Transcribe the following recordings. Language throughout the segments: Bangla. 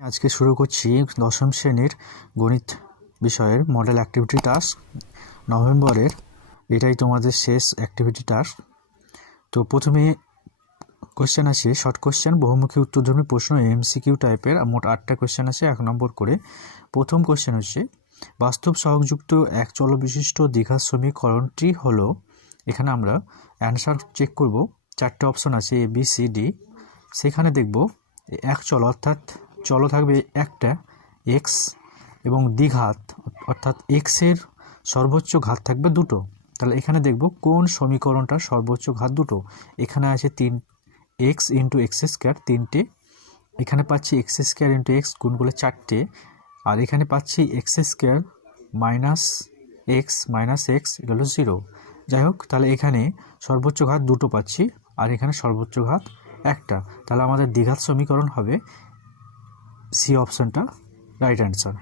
আজকে শুরু করছি দশম শ্রেণীর গণিত বিষয়ের মডেল অ্যাক্টিভিটি টাস্ক নভেম্বরের। এটাই তোমাদের শেষ অ্যাক্টিভিটি টাস্ক। তো প্রথমে কোশ্চেন আছে শর্ট কোশ্চেন, বহুমুখী উত্তরধর্মী প্রশ্ন, এমসিকিউ টাইপের। মোট 8টা কোশ্চেন আছে 1 নম্বর করে। প্রথম কোশ্চেন হচ্ছে বাস্তব সহগযুক্ত এক চল বিশিষ্ট দ্বিঘাত সমীকরণটি হলো। এখানে আমরা অ্যান্সার চেক করব। 4টে অপশন আছে এ বি সি ডি। সেখানে দেখব এক চল অর্থাৎ চল থাকবে একটা এক্স এবং দ্বিঘাত অর্থাৎ এক্সের সর্বোচ্চ ঘাত থাকবে দুটো। তাহলে এখানে দেখব কোন সমীকরণটার সর্বোচ্চ ঘাত দুটো। এখানে আছে 3 এক্স ইন্টু এক্স স্কোয়ার 3টে, এখানে পাচ্ছি এক্স স্কোয়ার ইন্টু এক্স গুণ করলে 4টে, আর এখানে পাচ্ছি এক্স স্কোয়ার মাইনাস এক্স এগুলো 0। যাই হোক, তাহলে এখানে সর্বোচ্চ ঘাত দুটো পাচ্ছি আর এখানে সর্বোচ্চ ঘাত একটা। তাহলে আমাদের দ্বিঘাত সমীকরণ হবে সি অপশানটা রাইট অ্যান্সার।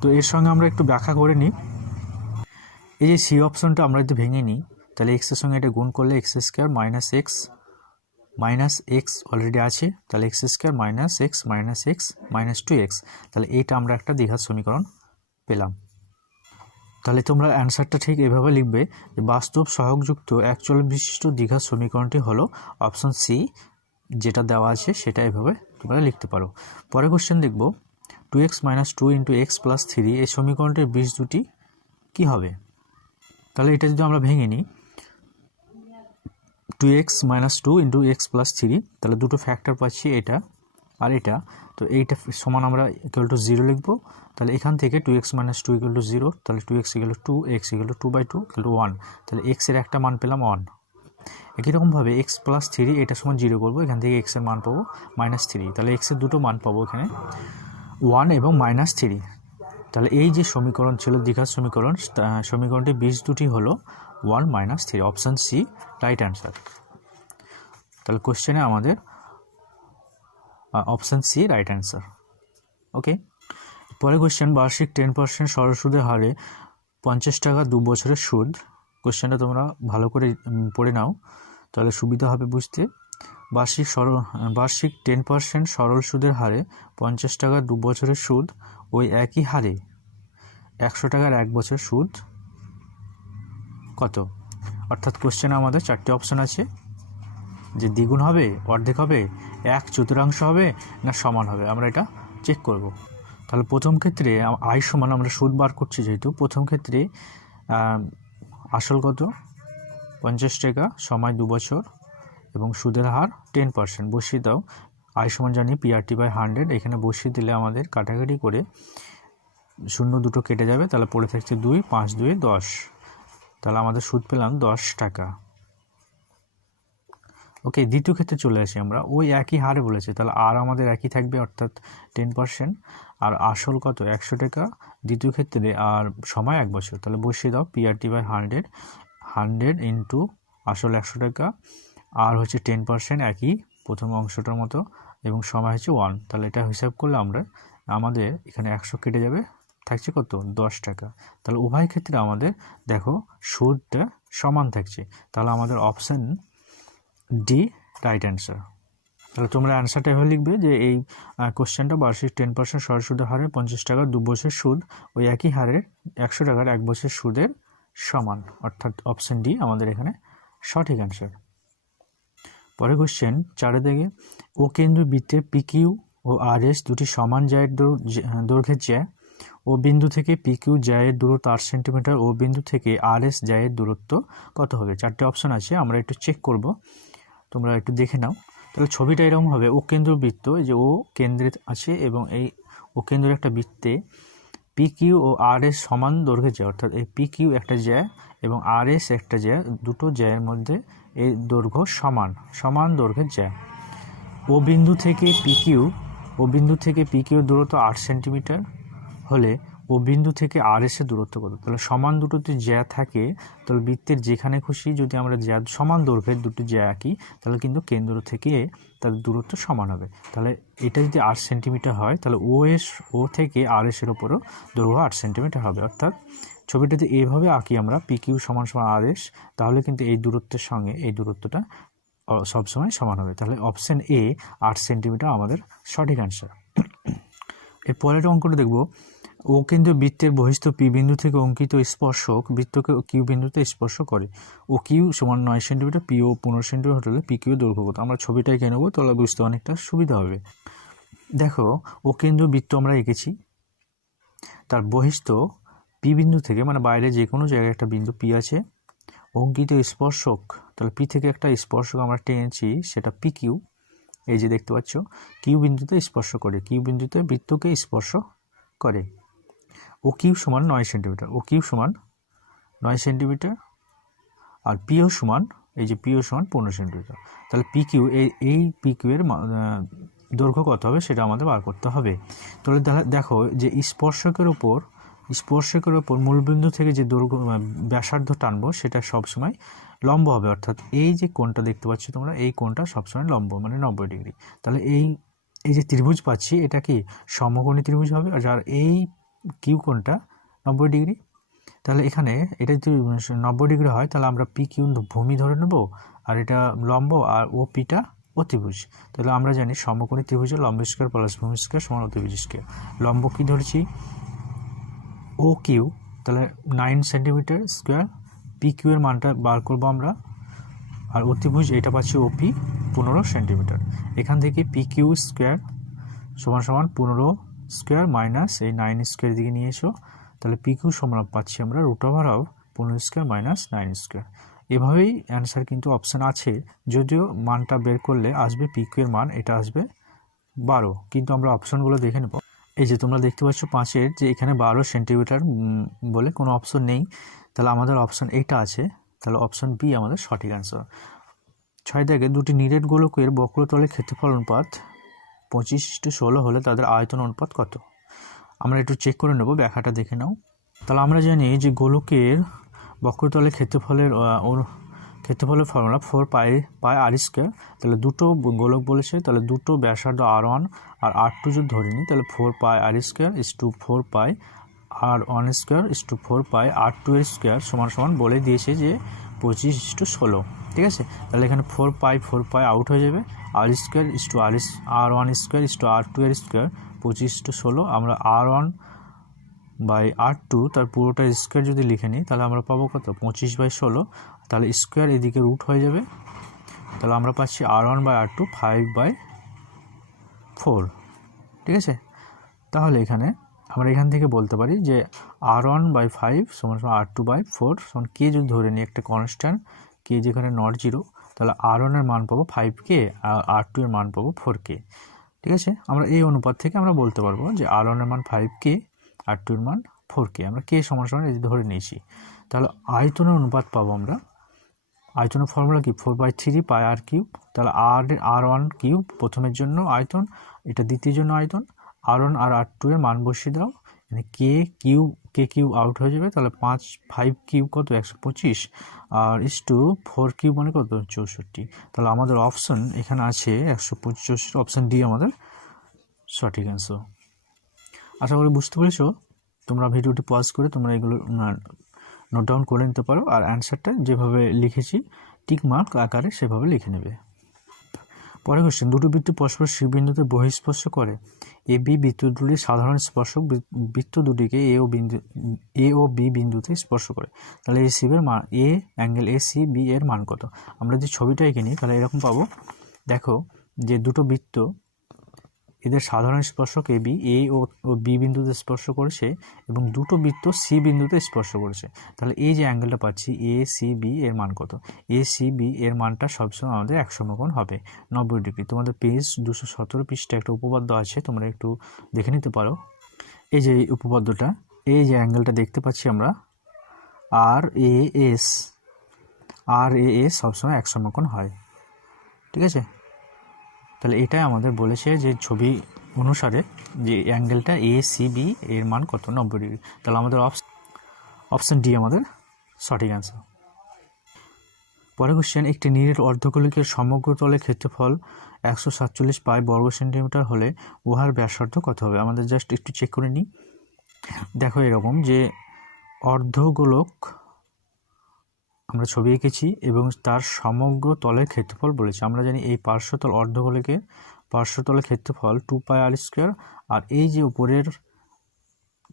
তো এর সঙ্গে আমরা একটু ব্যাখ্যা করে নিই। এই যে সি অপশানটা আমরা যদি ভেঙে নিই, তাহলে এক্সের সঙ্গে এটা গুণ করলে x square minus x already আছে, তাহলে x square minus x minus 2x। তাহলে এইটা আমরা একটা দ্বিঘাত সমীকরণ পেলাম। তাহলে তোমরা অ্যান্সারটা ঠিক এভাবে লিখবে যে বাস্তব সহগযুক্ত এক চল বিশিষ্ট দ্বিঘাত সমীকরণটি হলো অপশন সি, যেটা দেওয়া আছে সেটা এভাবে তোমরা লিখতে পারো। পরে কোশ্চেন দেখব 2x - 2 × x + 3 এই সমীকরণটির বীজ দুটি কী হবে। তাহলে এটা যদি আমরা ভেঙে নিই 2x - 2 × x + 3, তাহলে দুটো ফ্যাক্টর পাচ্ছি এটা আর এটা। তো এইটা সমান আমরা = 0 লিখব। তাহলে এখান থেকে 2x - 2 = 0, তাহলে 2x = 2, x = 2/2 = 1। তাহলে x এর একটা মান পেলাম 1। একই রকমভাবে x + 3 এটা সমান 0 করবো, এখান থেকে x এর মান পাবো -3। তাহলে x এর দুটো মান পাবো এখানে 1 এবং -3। তাহলে এই যে সমীকরণ ছিল দ্বিঘাত সমীকরণ, সমীকরণটি বীজ দুটি হলো 1 - 3, অপশান সি রাইট অ্যান্সার। তাহলে কোশ্চেনে আমাদের অপশান সি রাইট অ্যান্সার। ওকে, পরে কোশ্চেন বার্ষিক 10% সরল সুদের হারে 50 টাকা 2 বছরের সুদ। কোশ্চেনটা তোমরা ভালো করে পড়ে নাও, তাহলে সুবিধা হবে বুঝতে। বার্ষিক 10% সরল সুদের হারে 50 টাকা 2 বছরের সুদ, ওই একই হারে 100 টাকার 1 বছর সুদ কত। অর্থাৎ কোশ্চেনে আমাদের 4টে অপশন আছে, যে দ্বিগুণ হবে, অর্ধেক হবে, 1/4 হবে না সমান হবে। আমরা এটা চেক করব। তাহলে প্রথম ক্ষেত্রে আয় সমান আমরা সুদ বার করছি, যেহেতু প্রথম ক্ষেত্রে আসল কত 50 টাকা সময় 2 বছর এবং সুদের হার 10% বসিয়ে দাও। আয় সমান জানি PRT/100, এখানে বসিয়ে দিলে আমাদের কাটাকাটি করে 0 দুটো কেটে যাবে, তাহলে পড়ে থাকছে 2, 5 × 2 = 10। তাহলে আমাদের সুদ পেলাম 10 টাকা। ওকে, দ্বিতীয় ক্ষেত্রে চলে আসি আমরা। ওই একই হারে বলেছে, তাহলে আর আমাদের একই থাকবে অর্থাৎ 10%, আর আসল কত 100 টাকা দ্বিতীয় ক্ষেত্রে, আর সময় 1 বছর। তাহলে বসিয়ে দাও PRT/100, 100 ইন্টু আসল 100 টাকা, আর হচ্ছে 10% একই প্রথম অংশটার মতো, এবং সময় হচ্ছে 1। তাহলে এটা হিসাব করলে আমাদের এখানে 100 কেটে যাবে, থাকছে কত 10 টাকা। তাহলে উভয় ক্ষেত্রে আমাদের দেখো সুদটা সমান থাকছে। তাহলে আমাদের অপশান ডি রাইট অ্যান্সার। তাহলে তোমরা অ্যান্সারটা এভাবে লিখবে যে এই কোশ্চেনটা বার্ষিক 10% সরল সুদের হারে 50 টাকার 2 বছর সুদ, ওই একই হারে 100 টাকার 1 বছর সুদের সমান, অর্থাৎ অপশান ডি আমাদের এখানে সঠিক অ্যান্সার। পরে কোশ্চেন 4 দিকে ও কেন্দ্র বৃত্তে PQ ও RS দুটি সমান জ্যায়ের দৈর্ঘ্যের জ্যা, ও বিন্দু থেকে PQ জ্যায়ের দূরত্ব 8 সেন্টিমিটার, ও বিন্দু থেকে RS জ্যায়ের দূরত্ব কত হবে। 4টে অপশন আছে, আমরা একটু চেক করব, তোমরা একটু দেখে নাও। তাহলে ছবিটা এরকম হবে, ও কেন্দ্র বৃত্ত, এই যে ও কেন্দ্রে আছে এবং এই ও কেন্দ্রের একটা বৃত্তে PQ ও RS সমান দৈর্ঘ্যের জ্যা, অর্থাৎ এই PQ একটা জ্যা এবং RS একটা জ্যা, দুটো জ্যায়ের মধ্যে এই দৈর্ঘ্য সমান দৈর্ঘ্যের জ্যা। ও বিন্দু থেকে PQ দূরত্ব 8 সেন্টিমিটার হলে ও বিন্দু থেকে RS এর দূরত্ব কত। তাহলে সমান দুটোতে জ্যা থাকে, তাহলে বৃত্তের যেখানে খুশি যদি আমরা জ্যা সমান দৈর্ঘ্যের দুটো জ্যা আঁকি, তাহলে কিন্তু কেন্দ্র থেকে তাদের দূরত্ব সমান হবে। তাহলে এটা যদি 8 সেন্টিমিটার হয়, তাহলে ও থেকে RS এর উপরও দৈর্ঘ্য 8 সেন্টিমিটার হবে। অর্থাৎ ছবিটাতে এইভাবে আঁকি আমরা, PQ = RS, তাহলে কিন্তু এই দূরত্বের সঙ্গে এই দূরত্বটা সবসময় সমান হবে। তাহলে অপশান এ 8 সেন্টিমিটার আমাদের সঠিক অ্যান্সার। এর পরের অঙ্কটা দেখব, ও কিন্তু বৃত্তের বহিস্থ পি বিন্দু থেকে অঙ্কিত স্পর্শক বৃত্তকে কিউ বিন্দুতে স্পর্শ করে। ও কিউ সমান 9 সেন্টিমিটার, পি ও 15 সেন্টিমিটার হলে পি কিউ দৈর্ঘ্য কত। আমরা ছবিটা এঁকে নেবো, তাহলে বুঝতে অনেকটা সুবিধা হবে। দেখো, ও কেন্দ্র বৃত্ত আমরা এঁকেছি, তার বহিস্থ পি বিন্দু থেকে, মানে বাইরে যে কোনো জায়গায় একটা বিন্দু পি আছে, অঙ্কিত স্পর্শক, তাহলে পি থেকে একটা স্পর্শক আমরা টেনেছি, সেটা পি কিউ, এই যে দেখতে পাচ্ছ, কিউ বিন্দুতে স্পর্শ করে, কিউ বিন্দুতে বৃত্তকে স্পর্শ করে। ও কিউ সমান 9 সেন্টিমিটার, ও কিউ সমান 9 সেন্টিমিটার, আর পিও সমান, এই যে পিও সমান 15 সেন্টিমিটার। তাহলে পি কিউ, এই পি কিউ এর দৈর্ঘ্য কত হবে সেটা আমাদের বার করতে হবে। তাহলে দেখো যে স্পর্শকের ওপর মূলবিন্দু থেকে যে দৈর্ঘ্য ব্যাসার্ধ টানবো সেটা সবসময় লম্ব হবে, অর্থাৎ এই যে কোণটা দেখতে পাচ্ছ তোমরা, এই কোণটা সবসময় লম্ব, মানে 90 ডিগ্রি। তাহলে এই যে ত্রিভুজ পাচ্ছি, এটা কি সমকোণী ত্রিভুজ হবে, আর যার এই কিউ কোণটা 90 ডিগ্রি। তাহলে এখানে এটা যদি 90 ডিগ্রি হয়, তাহলে আমরা পি কিউ ভূমি ধরে নেব, আর এটা লম্ব, আর ও পিটা অতিভুজ। তাহলে আমরা জানি সমকোণী ত্রিভুজের লম্ব স্কয়ার প্লাস ভূমি স্কয়ার সমান অতিভুজ স্কয়ার। লম্ব কি ধরেছি, ও কিউ, তাহলে 9 সেন্টিমিটার স্কোয়ার, পি কিউ এর মানটা বার করবো আমরা, আর অতিভুজ এটা পাচ্ছি ওপি 15 সেন্টিমিটার। এখান থেকে পি কিউ স্কোয়ার সমান 15 স্কোয়ার মাইনাস এই 9 স্কোয়ার দিকে নিয়ে এসো, তাহলে পি কিউ সমান পাচ্ছি আমরা √15 স্কোয়ার মাইনাস 9 স্কোয়ার। এভাবেই অ্যান্সার কিন্তু অপশান আছে, যদিও মানটা বের করলে আসবে পি কিউ এর মান, এটা আসবে 12, কিন্তু আমরা অপশনগুলো দেখে নেব। এই যে তোমরা দেখতে পাচ্ছ 5-এর যে এখানে 12 সেন্টিমিটার বলে কোনো অপশন নেই, তাহলে আমাদের অপশন এইটা আছে, তাহলে অপশন বি আমাদের সঠিক অ্যান্সার। 6 দেখে, দুটি নিরেট গোলকের বক্রতলের ক্ষেত্রফল অনুপাত 25:16 হলে তাদের আয়তন অনুপাত কত। আমরা একটু চেক করে নেব, ব্যাখ্যাটা দেখে নাও। তাহলে আমরা জানি যে গোলকের বক্রতলের ক্ষেত্রফলের ফর্মুলা 4πr²। তাহলে দুটো গোলক বলেছে, তাহলে দুটো ব্যাসার্ধ r1 আর r2 যদি ধরে নিই, তাহলে 4πr² 4πr1² 4πr2² সমান বলে দিয়েছে যে 25:16, ঠিক আছে। তাহলে এখানে 4π আউট হয়ে যাবে, r1² r2² 25:16। আমরা r1/r2 তার পুরোটা স্কোয়ার যদি লিখে নিই, তাহলে আমরা পাবো কত, 25/16। তাহলে স্কোয়ার এদিকে রুট হয়ে যাবে, তাহলে আমরা পাচ্ছি r1/r2 5/4, ঠিক আছে। তাহলে আমরা এখান থেকে বলতে পারি যে r1/5 সমান r2/4 সমান কে যদি ধরে নিই একটা কনস্ট্যান্ট, কে যেখানে নট 0, তাহলে r1 এর মান পাবো 5k আর r2 এর মান পাবো 4k, ঠিক আছে। আমরা এই অনুপাত থেকে আমরা বলতে পারবো যে r1 এর মান 5k, r2 এর মান 4k, আমরা কে সমান এই ধরে নিয়েছি। তাহলে আয়তনের অনুপাত পাবো আমরা, আয়তনের ফর্মুলা কি 4/3πr³। তাহলে r1 কিউব প্রথমের জন্য আয়তন, এটা দ্বিতীয় জন্য আয়তন, r1 আর r2 এর মান বসিয়ে দাও, মানে কে কিউ আউট হয়ে যাবে, তাহলে 5 কিউব কত 125, আর 4 কিউব মানে কত 64। তাহলে আমাদের অপশন এখানে আছে 125, অপশন ডি আমাদের সঠিক অ্যান্সার। আশা করি বুঝতে পেরেছো। তোমরা ভিডিওটি পজ করে তোমরা এগুলো নোট ডাউন করে নিতে পারো, আর অ্যান্সারটা যেভাবে লিখেছি টিক মার্ক আকারে সেভাবে লিখে নেবে। পরের কোশ্চেন, দুটো বৃত্ত পরস্পর সি বিন্দুতে বহিঃস্পর্শ করে। এ বি বৃত্ত দুটির সাধারণ স্পর্শক বৃত্ত দুটিকে এ ও বি বিন্দুতে স্পর্শ করে। তাহলে এ সি এর মান, এ অ্যাঙ্গেল এ সি বি এর মান কত। আমরা যে ছবিটা এঁকে নিই, তাহলে এরকম পাবো। দেখো যে দুটো বৃত্ত, এদের সাধারণ স্পর্শক A B, A O B বিন্দুতে স্পর্শ করেছে, এবং দুটো বৃত্ত সি বিন্দুতে স্পর্শ করেছে। তাহলে এই যে অ্যাঙ্গেলটা পাচ্ছি এ সি বি এর মান কত। এ সি বি এর মানটা সবসময় আমাদের 1 সমকোণ হবে 90 ডিগ্রি। তোমাদের পেজ 217 পৃষ্ঠায় একটা উপপাদ্য আছে, তোমরা একটু দেখে নিতে পারো। এই যে উপপাদ্যটা, এই যে অ্যাঙ্গেলটা দেখতে পাচ্ছি আমরা আর এ এস সবসময় 1 সমকোণ হয়, ঠিক আছে। তাহলে এটাই আমাদের বলেছে যে ছবি অনুসারে যে অ্যাঙ্গেলটা এ সি বি এর মান কত 90 ডিগ্রি। তাহলে আমাদের অপশন ডি আমাদের সঠিক অ্যান্সার। পরের কোশ্চেন, একটি নিরেট অর্ধগোলকের সমগ্র তলের ক্ষেত্রফল 147 পাই বর্গ সেন্টিমিটার হলে উহার ব্যাসার্ধ কত হবে। আমাদের জাস্ট একটু চেক করে নিই। দেখো এরকম যে অর্ধগোলক আমরা ছবি এঁকেছি এবং তার সমগ্র তলের ক্ষেত্রফল বলেছি। আমরা জানি এই পার্শ্বতল অর্ধগোলকের পার্শ্বতলের ক্ষেত্রফল 2πr², আর এই যে উপরের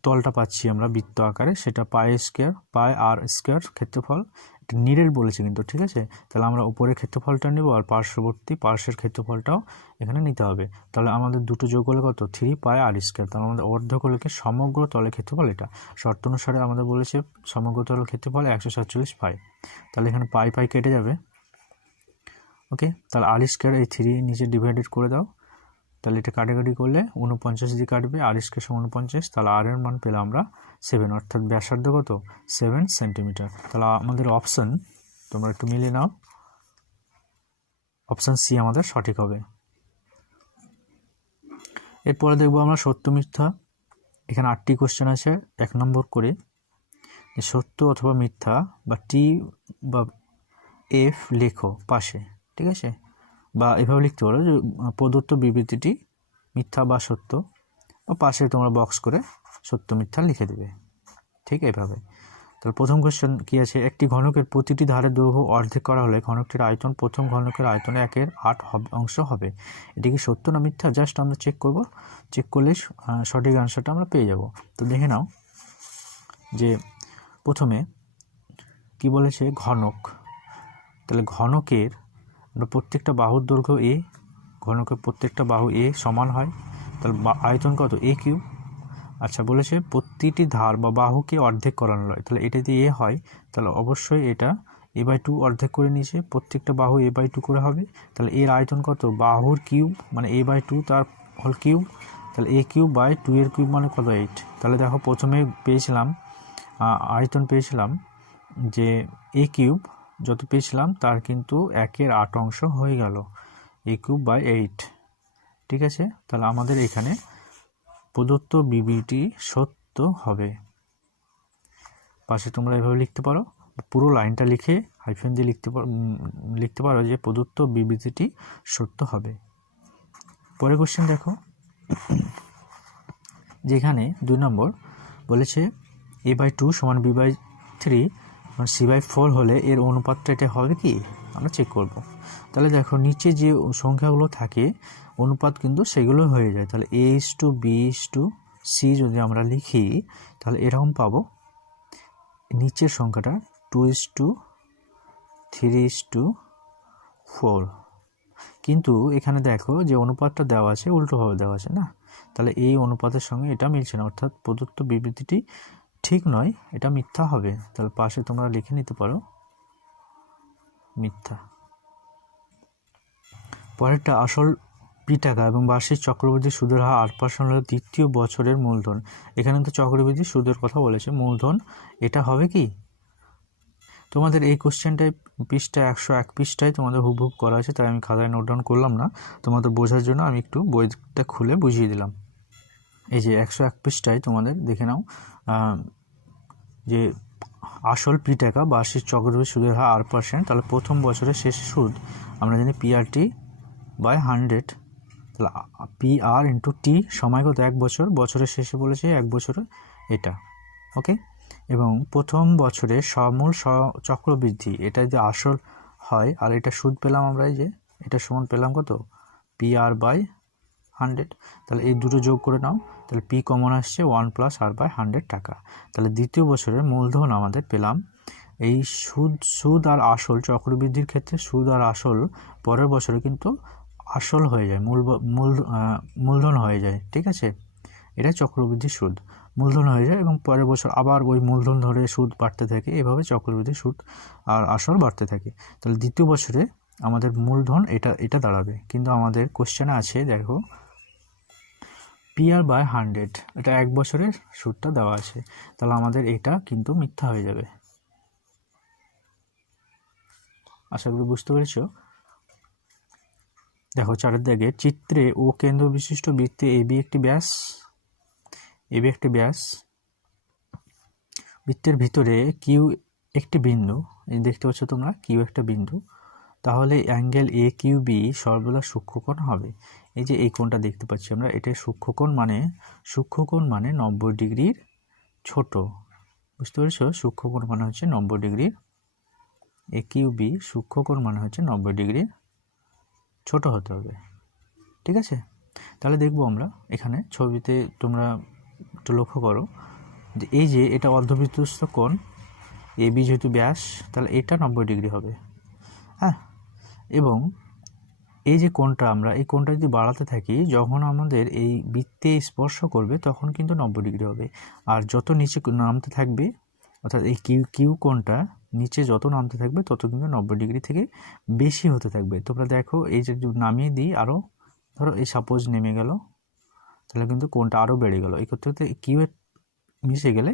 তলটা পাচ্ছি আমরা বৃত্ত আকারে, সেটা πr² ক্ষেত্রফল। এটা নিরেট বলেছে কিন্তু, ঠিক আছে। তাহলে আমরা উপরের ক্ষেত্রফলটা নেব আর পার্শ্ববর্তী পার্শ্বের ক্ষেত্রফলটাও এখানে নিতে হবে। তাহলে আমাদের দুটো যোগ হলে কত, 3πr²। তাহলে আমাদের অর্ধগোলকের সমগ্র তলের ক্ষেত্রফল এটা। শর্ত অনুসারে আমাদের বলেছে সমগ্র তলের ক্ষেত্রফল 147 পাই। তাহলে এখানে পাই কেটে যাবে। ওকে, তাহলে r², এই 3 নিচে ডিভাইডেড করে দাও। তাহলে এটা কাটাকাটি করলে 49 দিয়ে কাটবে, r² সমান 49। তাহলে r এর মান পেলাম আমরা 7, অর্থাৎ ব্যাসার্ধ কত, 7 সেন্টিমিটার। তাহলে আমাদের অপশন, তোমরা একটু মিলিয়ে নাও, অপশন সি আমাদের সঠিক হবে। এরপরে দেখবো আমরা সত্য মিথ্যা। এখানে 8টি কোশ্চেন আছে 1 নম্বর করে। সত্য অথবা মিথ্যা বা টি বা এফ লেখো পাশে, ঠিক আছে। বা এভাবে লিখতে পারো যে প্রদত্ত বিবৃতিটি মিথ্যা বা সত্য, ও পাশে তোমরা বক্স করে সত্য মিথ্যা লিখে দেবে, ঠিক এভাবে। তাহলে প্রথম কোশ্চেন কি আছে, একটি ঘনকের প্রতিটি ধারের দৈর্ঘ্য অর্ধেক করা হলে ঘনকটির আয়তন প্রথম ঘনকের আয়তনে 1/8 অংশ হবে। এটি কি সত্য না মিথ্যা, জাস্ট আমরা চেক করব। চেক করলে সঠিক আনসারটা আমরা পেয়ে যাব। তো দেখে নাও যে প্রথমে কি বলেছে, ঘনক। তাহলে ঘনকের প্রত্যেকটা বাহুর দৈর্ঘ্য এ, ঘনকের প্রত্যেকটা বাহু এ সমান হয়। তাহলে আয়তন কত, a³। আচ্ছা, বলেছে প্রতিটি ধার বা বাহুকে অর্ধেক করানো হয়। তাহলে এটা যদি এ হয়, তাহলে অবশ্যই এটা a/2 অর্ধেক করে নিয়েছে, প্রত্যেকটা বাহু a/2 করে হবে। তাহলে এর আয়তন কত, বাহুর কিউব মানে a/2 তার হোল কিউব। তাহলে a³/2 এর কিউব মানে কত, 8। তাহলে দেখো প্রথমে পেয়েছিলাম আয়তন পেয়েছিলাম যে a³ যত পেয়েছিলাম তার কিন্তু 1/8 অংশ হয়ে গেল, a³/8, ঠিক আছে। তাহলে আমাদের এখানে প্রদত্ত বিবৃতি সত্য হবে। পাশে তোমরা এভাবে লিখতে পারো, পুরো লাইনটা লিখে হাইফেন দিয়ে লিখতে পারো যে প্রদত্ত বিবৃতিটি সত্য হবে। পরের কোশ্চেন দেখো, যেখানে 2 নম্বর বলেছে a/2 সমান b/3 c/4 হলে এর অনুপাতটা এটা হবে কি, আমরা চেক করব। তাহলে দেখো নিচে যে সংখ্যাগুলো থাকে অনুপাত কিন্তু সেগুলো হয়ে যায়। তাহলে a:b:c যদি আমরা লিখি তাহলে এরকম পাবো, নিচের সংখ্যাটা 2:3:4। কিন্তু এখানে দেখো যে অনুপাতটা দেওয়া আছে উল্টোভাবে দেওয়া আছে না, তাহলে এই অনুপাতের সঙ্গে এটা মিলছে না, অর্থাৎ প্রদত্ত বিবৃতিটি ঠিক নয়, এটা মিথ্যা হবে। তাহলে পাশে তোমরা লিখে নিতে পারো মিথ্যা। পরেরটা, আসল টাকা এবং বার্ষিক চক্রবৃদ্ধি সুদের হার 8% হলে দ্বিতীয় বছরের মূলধন। এখানে তো চক্রবৃদ্ধি সুদের কথা বলেছে, মূলধন এটা হবে কি। তোমাদের এই কোশ্চেনটায় পৃষ্ঠা 101 পৃষ্ঠায় তোমাদের হুবহুব করা আছে, তাই আমি খাতায় নোট ডাউন করলাম না, তোমাদের বোঝার জন্য আমি একটু বইটা খুলে বুঝিয়ে দিলাম। এই যে 101 পৃষ্ঠায় তোমাদের দেখে নাও যে আসল টাকা বার্ষিক চক্রবৃদ্ধি সুদের হার 8%। তাহলে প্রথম বছরের শেষ সুদ আমরা জানি PRT/100। তাহলে PR×T সময় কত, 1 বছর, বছরের শেষে বলেছে 1 বছরে এটা, ওকে। এবং প্রথম বছরে সমূল চক্রবৃদ্ধি এটা যদি আসল হয় আর এটা সুদ পেলাম আমরা, এই যে এটা সমান পেলাম কত, PR/100। তাহলে এই দুটো যোগ করে নাও, তাহলে P কমন আসছে 1 + R/100 টাকা। তাহলে দ্বিতীয় বছরের মূলধন আমাদের পেলাম এই সুদ আর আসল, চক্রবৃদ্ধির ক্ষেত্রে সুদ আর আসল পরের বছরে কিন্তু আসল হয়ে যায়, মূলধন হয়ে যায়, ঠিক আছে। এটা চক্রবৃদ্ধি সুদ মূলধন হয়ে যায় এবং পরের বছর আবার ওই মূলধন ধরে সুদ বাড়তে থাকে, এভাবে চক্রবৃদ্ধি সুদ আর আসল বাড়তে থাকে। তাহলে দ্বিতীয় বছরে আমাদের মূলধন এটা দাঁড়াবে। কিন্তু আমাদের কোশ্চেনে আছে দেখো PR/100, এটা 1 বছরের সুদটা দেওয়া আছে, তাহলে আমাদের এটা কিন্তু মিথ্যা হয়ে যাবে। আশা করি বুঝতে পেরেছো। দেখো 4 দাগে, চিত্রে ও কেন্দ্র বিশিষ্ট বৃত্তে AB একটি ব্যাস, বৃত্তের ভিতরে কিউ একটি বিন্দু, এই দেখতে পাচ্ছ তোমরা কিউ একটা বিন্দু, তাহলে অ্যাঙ্গেল AQB সর্বদা সূক্ষ্মকোণ হবে। এই যে এই কোণটা দেখতে পাচ্ছি আমরা, এটা সূক্ষ্মকোণ মানে 90 ডিগ্রির ছোট, বুঝতে পেরেছো। সূক্ষ্মকোণ মানে হচ্ছে 90 ডিগ্রির, AQB সূক্ষ্মকোণ মানে হচ্ছে 90 ডিগ্রির ছোট হতে হবে, ঠিক আছে। তাহলে দেখবো আমরা এখানে ছবিতে, তোমরা একটু লক্ষ্য করো যে এই যে এটা অর্ধবৃত্তস্থ কোণ এবি যেহেতু ব্যাস, তাহলে এটা 90 ডিগ্রি হবে। হ্যাঁ, এবং এই যে কোণটা, আমরা এই কোণটা যদি বাড়াতে থাকি, যখন আমাদের এই বৃত্তে স্পর্শ করবে তখন কিন্তু 90 ডিগ্রি হবে। আর যত নিচে নামতে থাকবে, অর্থাৎ এই কিউ কোণটা নিচে যত নামতে থাকবে তত কিন্তু 90 ডিগ্রি থেকে বেশি হতে থাকবে। তোমরা দেখো এই যে নামিয়ে দিই আরও, ধরো এই সাপোজ নেমে গেল, তাহলে কিন্তু কোণটা আরও বেড়ে গেল। এই করতে করতে কিউ এ মিশে গেলে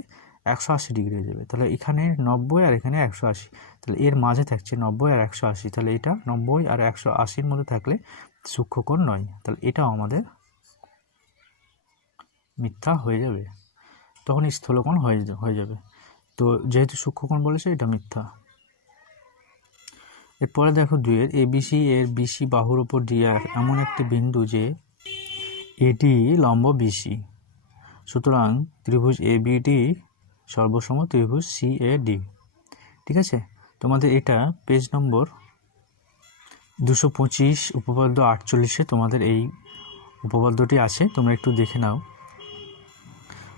180 ডিগ্রি হয়ে যাবে। তাহলে এখানে 90 আর এখানে 180, তাহলে এর মাঝে থাকছে 90 আর 180, তাহলে এটা 90 আর 180-র মধ্যে থাকলে সূক্ষ্মকোণ নয়, তাহলে এটাও আমাদের মিথ্যা হয়ে যাবে, তখন স্থূলকোণ হয়ে যাবে। তো যেহেতু সূক্ষ্মকোণ বলেছে, এটা মিথ্যা। এরপরে দেখো 2-এর এবিসি এর বিসি বাহুর ওপর দিয়ে এমন একটি বিন্দু যে এটি লম্ব বিসি, সুতরাং ত্রিভুজ এবিডি সর্বসম ত্রিভুজ সিএডি। ঠিক আছে, তোমাদের এটা পেজ নম্বর 225 উপপাদ্য 48-এ তোমাদের এই উপপাদ্যটি আছে, তোমরা একটু দেখে নাও।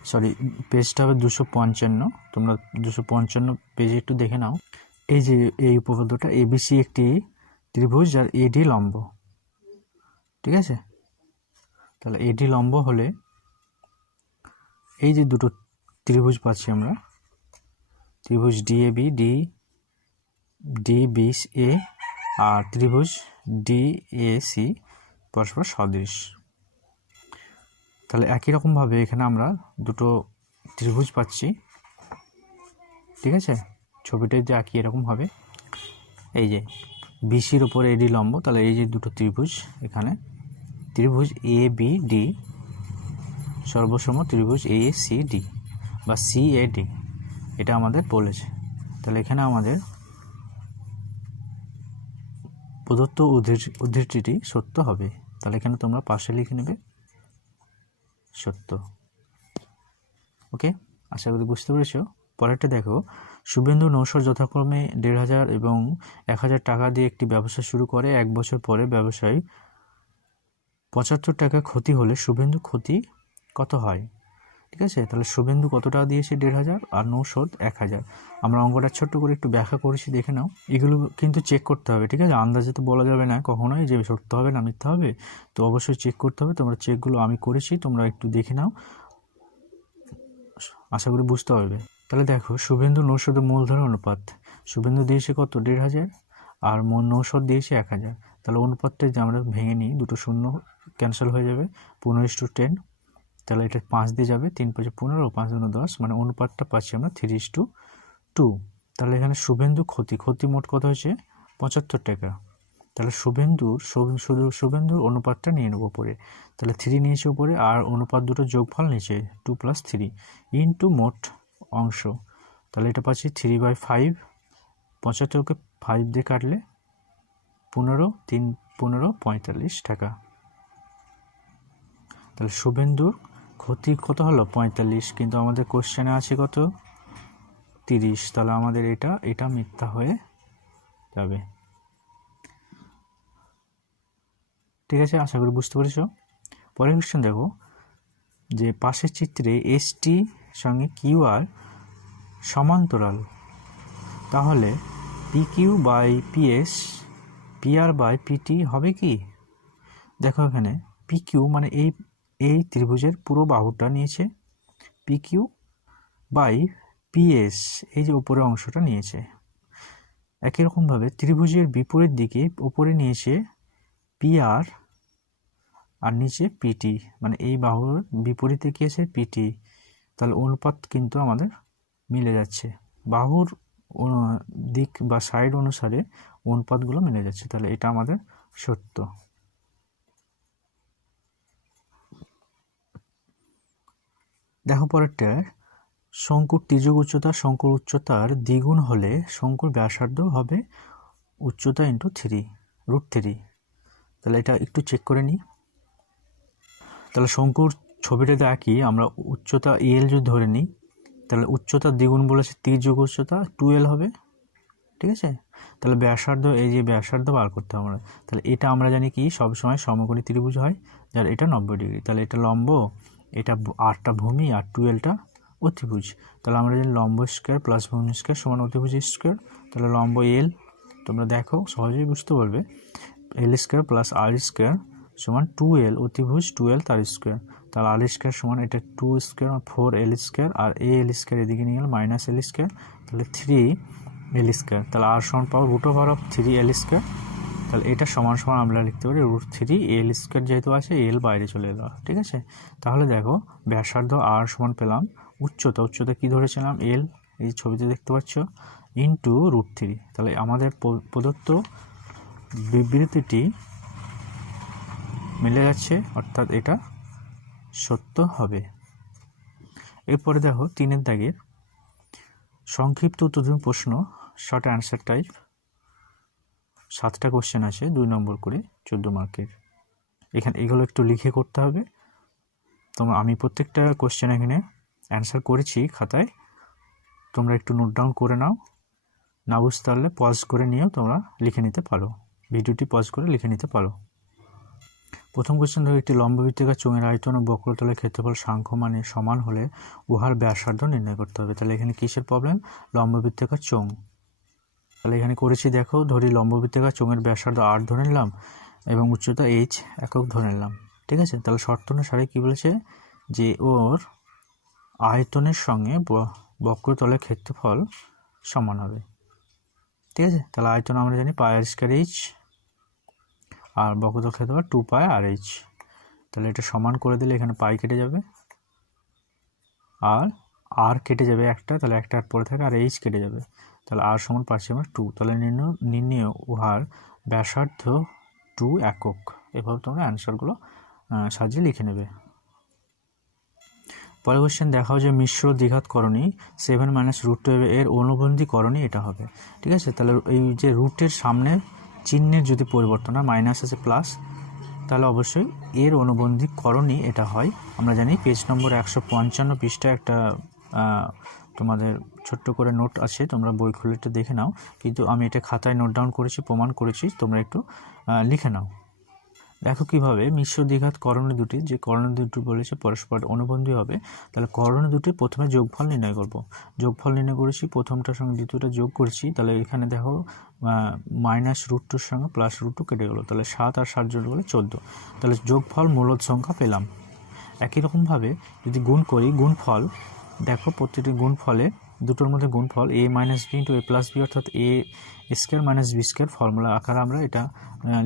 সরি, পেজটা হবে 255, তোমরা 255 পেজে একটু দেখে নাও। এই যে এই উপপাদ্যটা, এবিসি একটি ত্রিভুজ যার এডি লম্ব। ঠিক আছে, তাহলে এডি লম্ব হলে এই যে দুটো ত্রিভুজ পাচ্ছি আমরা, ত্রিভুজ ডিএবি ডিবিএ আর ত্রিভুজ ডিএসি পরস্পর সদৃশ। তাহলে একই রকমভাবে এখানে আমরা দুটো ত্রিভুজ পাচ্ছি। ঠিক আছে, ছবিটা যদি আঁকি এরকম হবে, এই যে বিসির ওপর এডি লম্ব, তাহলে এই যে দুটো ত্রিভুজ, এখানে ত্রিভুজ এ বি ডি সর্বসম ত্রিভুজ এ সি ডি বা সিএডি, এটা আমাদের বলেছে। তাহলে এখানে আমাদের প্রদত্ত উদ্ধৃতিটি সত্য হবে। তাহলে এখানে তোমরা পাশে লিখে নেবে সত্য। ওকে, আশা করি বুঝতে পেরেছো। পরেরটা দেখো, শুভেন্দু নৌসর যথাক্রমে 1,500 এবং 1,000 টাকা দিয়ে একটি ব্যবসা শুরু করে। 1 বছর পরে ব্যবসায় 75 টাকা ক্ষতি হলে শুভেন্দু ক্ষতি কত হয়? ঠিক আছে, তাহলে শুভেন্দু কত টাকা দিয়েছে? 1,500, আর নৌসর 1,000। আমরা অঙ্কটা ছোট্ট করে একটু ব্যাখ্যা করেছি, দেখে নাও। এগুলো কিন্তু চেক করতে হবে, ঠিক আছে, আন্দাজে তো বলা যাবে না কখনোই যে সত্য হবে না মিথ্যা হবে, তো অবশ্যই চেক করতে হবে। তোমরা চেকগুলো আমি করেছি, তোমরা একটু দেখে নাও, আশা করি বুঝতে পারবে। তাহলে দেখো, শুভেন্দু নৌসদের মূলধন অনুপাত, শুভেন্দু দিয়েছে কত? 1,500, আর নৌসদ দিয়েছে 1,000। তাহলে অনুপাতটা যে আমরা ভেঙে নিই, দুটো শূন্য ক্যান্সেল হয়ে যাবে, 15:10, তাহলে এটা 5 দিয়ে যাবে, 3 × 5 = 15, 5 × 10, মানে অনুপাতটা পাচ্ছি আমরা 3:2। তাহলে এখানে শুভেন্দু ক্ষতি মোট কত হয়েছে? 75 টাকা। তাহলে শুভেন্দুর অনুপাতটা নিয়ে নেবো উপরে, তাহলে 3 নিয়েছে উপরে, আর অনুপাত দুটো যোগফল নিচে 2 + 3 ইন্টু মোট অংশ, তাহলে এটা পাচ্ছি 3/5। 75কে 5 দিয়ে কাটলে 15, 3 15 45 টাকা। তাহলে শুভেন্দুর ক্ষতি কত হলো? 45, কিন্তু আমাদের কোশ্চেনে আছে কত? 30। তাহলে আমাদের এটা মিথ্যা হয়ে যাবে। ঠিক আছে, আশা করি বুঝতে পেরেছ। পরের কোশ্চেন দেখো, যে পাশের চিত্রে এসটি সঙ্গে কিউআর সমান্তরাল, তাহলে PQ/PS PR/PT হবে কি? দেখো এখানে PQ মানে এই ত্রিভুজের পুরো বাহুটা নিয়েছে, PQ/PS এই যে উপরের অংশটা নিয়েছে। একই রকমভাবে ত্রিভুজের বিপরীত দিকে উপরে নিয়েছে PR আর নিচে PT, মানে এই বাহুর বিপরীতে কি আছে? PT। তাহলে অনুপাত কিন্তু আমাদের মিলে যাচ্ছে, বাহুর দিক বা সাইড অনুসারে অনুপাতগুলো মিলে যাচ্ছে, তাহলে এটা আমাদের সত্য। দেখো পরেরটা, শঙ্কুর তির্যক উচ্চতা শঙ্কুর উচ্চতার দ্বিগুণ হলে শঙ্কুর ব্যাসার্ধ হবে উচ্চতা ইন্টু √3। তাহলে এটা একটু চেক করে নিই। তাহলে শঙ্কুর ছবিটাতে আঁকি, আমরা উচ্চতা EL যদি ধরে নিই, তাহলে উচ্চতার দ্বিগুণ বলেছে তির্যক উচ্চতা 2L হবে। ঠিক আছে, তাহলে ব্যাসার্ধ, এই যে ব্যাসার্ধ বার করতে হবে আমরা। তাহলে এটা আমরা জানি কি সবসময় সমকোণী ত্রিভুজ হয়, যার এটা 90 ডিগ্রি। তাহলে এটা লম্ব, এটা আরটা ভূমি আর 12টা অতিভুজ। তাহলে আমরা জানি লম্ব স্কোয়ার প্লাস ভূমি স্কোয়ার সমান অতিভুজ স্কোয়ার। তাহলে লম্ব এল, তোমরা দেখো সহজেই বুঝতে পারবে, এল স্কোয়ার প্লাস আর স্কোয়ার সমান 2l অতিভুজ 2l তার স্কোয়ার। তাহলে আর স্কোয়ার সমান এটা 2 স্কোয়ার 4l স্কোয়ার, আর এ এল স্কোয়ার এদিকে নিয়ে গেলে মাইনাস এল স্কোয়ার, তাহলে 3l স্কোয়ার। তাহলে আর সমান পাবো √3l স্কোয়ার। তাহলে এটা সমান সমান আমরা লিখতে পারি √3l স্কোয়ার, যেহেতু আছে এল বাইরে চলে এলো, ঠিক আছে। তাহলে দেখো ব্যাসার্ধ আর সমান পেলাম, উচ্চতা কি ধরেছিলাম এল, এই ছবিতে দেখতে পাচ্ছ, ইন্টু √3। তাহলে আমাদের প্রদত্ত বিবৃতিটি মিলে যাচ্ছে, অর্থাৎ এটা সত্য হবে। এরপরে দেখো 3 দাগের সংক্ষিপ্ত উত্তরধর্মী প্রশ্ন, শর্ট অ্যান্সার টাইপ। 7টা কোশ্চেন আছে, 2 নম্বর করে, 14 মার্কের। এখানে এগুলো একটু লিখে করতে হবে। তোমরা, আমি প্রত্যেকটা কোশ্চেন এখানে অ্যান্সার করেছি খাতায়, তোমরা একটু নোট ডাউন করে নাও। না বুঝতে পারলে পজ করে নিয়েও তোমরা লিখে নিতে পারো, ভিডিওটি পজ করে লিখে নিতে পারো। প্রথম কোশ্চেন ধরো, একটি লম্ববৃত্তাকার চোঙের আয়তন ও বক্রতলের ক্ষেত্রফল সাংখ্য মানে সমান হলে উহার ব্যাসার্ধ নির্ণয় করতে হবে। তাহলে এখানে কিসের প্রবলেম? লম্ববৃত্তাকার চোঙ। তাহলে এখানে করেছি, দেখো ধরি লম্ববৃত্তাকার চোঙের ব্যাসার্ধ r ধরে নিলাম এবং উচ্চতা h একক ধরে নিলাম, ঠিক আছে। তাহলে শর্ত অনুসারে কী বলেছে, যে ওর আয়তনের সঙ্গে বক্রতলের ক্ষেত্রফল সমান হবে, ঠিক আছে। তাহলে আয়তন আমরা জানি πr²h, আর বক্রতল ক্ষেত্রফল 2πrh। তাহলে এটা সমান করে দিলে এখানে পাই কেটে যাবে আর আর কেটে যাবে একটা, তাহলে একটা আর পরে থাকে, আর h কেটে যাবে। তাহলে আর সমান পাচ্ছি আমরা 2। তাহলে নির্ণয় উহার ব্যাসার্ধ 2 একক। এভাবে তোমরা অ্যান্সারগুলো সাজিয়ে লিখে নেবে। পরের কোশ্চেন দেখাও যে মিশ্র দ্বিঘাত করণী 7 - √2 এর অনুবন্ধী করণী এটা হবে, ঠিক আছে। তাহলে এই যে রুটের সামনে চিহ্নের যদি পরিবর্তন হয়, মাইনাস আছে প্লাস, তাহলে অবশ্যই এর অনুবন্ধী করণী এটা হয়। আমরা জানি পেজ নম্বর 155 পৃষ্ঠায় একটা তোমাদের ছোট্ট করে নোট আছে, তোমরা বই খুলে একটু দেখে নাও, কিন্তু আমি এটা খাতায় নোট ডাউন করেছি, প্রমাণ করেছি, তোমরা একটু লিখে নাও। দেখো কিভাবে মিশ্র দ্বিঘাত করণী দুটি, যে করণী দুটি বলেছে পরস্পর অনুবন্ধী হবে, তাহলে করণী দুটি প্রথমে যোগফল নির্ণয় করব। যোগফল নির্ণয় করেছি, প্রথমটার সঙ্গে দ্বিতীয়টা যোগ করেছি। তাহলে এখানে দেখো -√2 সঙ্গে +√2 কেটে গেলো, তাহলে 7 আর 7 যোগ করলে 14। তাহলে যোগফল মূলদ সংখ্যা পেলাম। একই রকমভাবে যদি গুণ করি, গুণফল দেখো প্রতিটি গুণফলে দুটোর মধ্যে গুণফল a - b × a + b, অর্থাৎ a² - b² ফর্মুলা আকারে আমরা এটা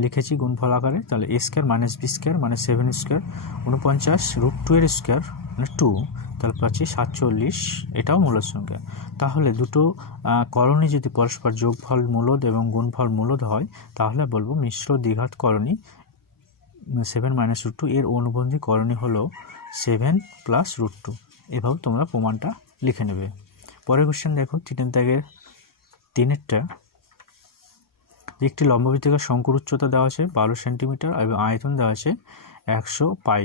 লিখেছি গুণফল আকারে। তাহলে a² - b² মানে 7², 49 √2 এর স্কোয়ার মানে 2, তাহলে পাচ্ছি 47। এটাও মূলদ সংখ্যা। তাহলে দুটো করণী যদি পরস্পর যোগফল মূলদ এবং গুণফল মূলদ হয়, তাহলে বলবো মিশ্র দ্বিঘাত করণী 7 - √2 এর অনুবন্ধী করণী হলো 7 + √2। এভাবে তোমরা প্রমাণটা লিখে নেবে। পরের কোশ্চেন দেখো 3 দাগের 3-এরটা, একটি লম্ববৃত্তাকার শঙ্কুর উচ্চতা দেওয়া আছে 12 সেন্টিমিটার এবং আয়তন দেওয়া আছে 100 পাই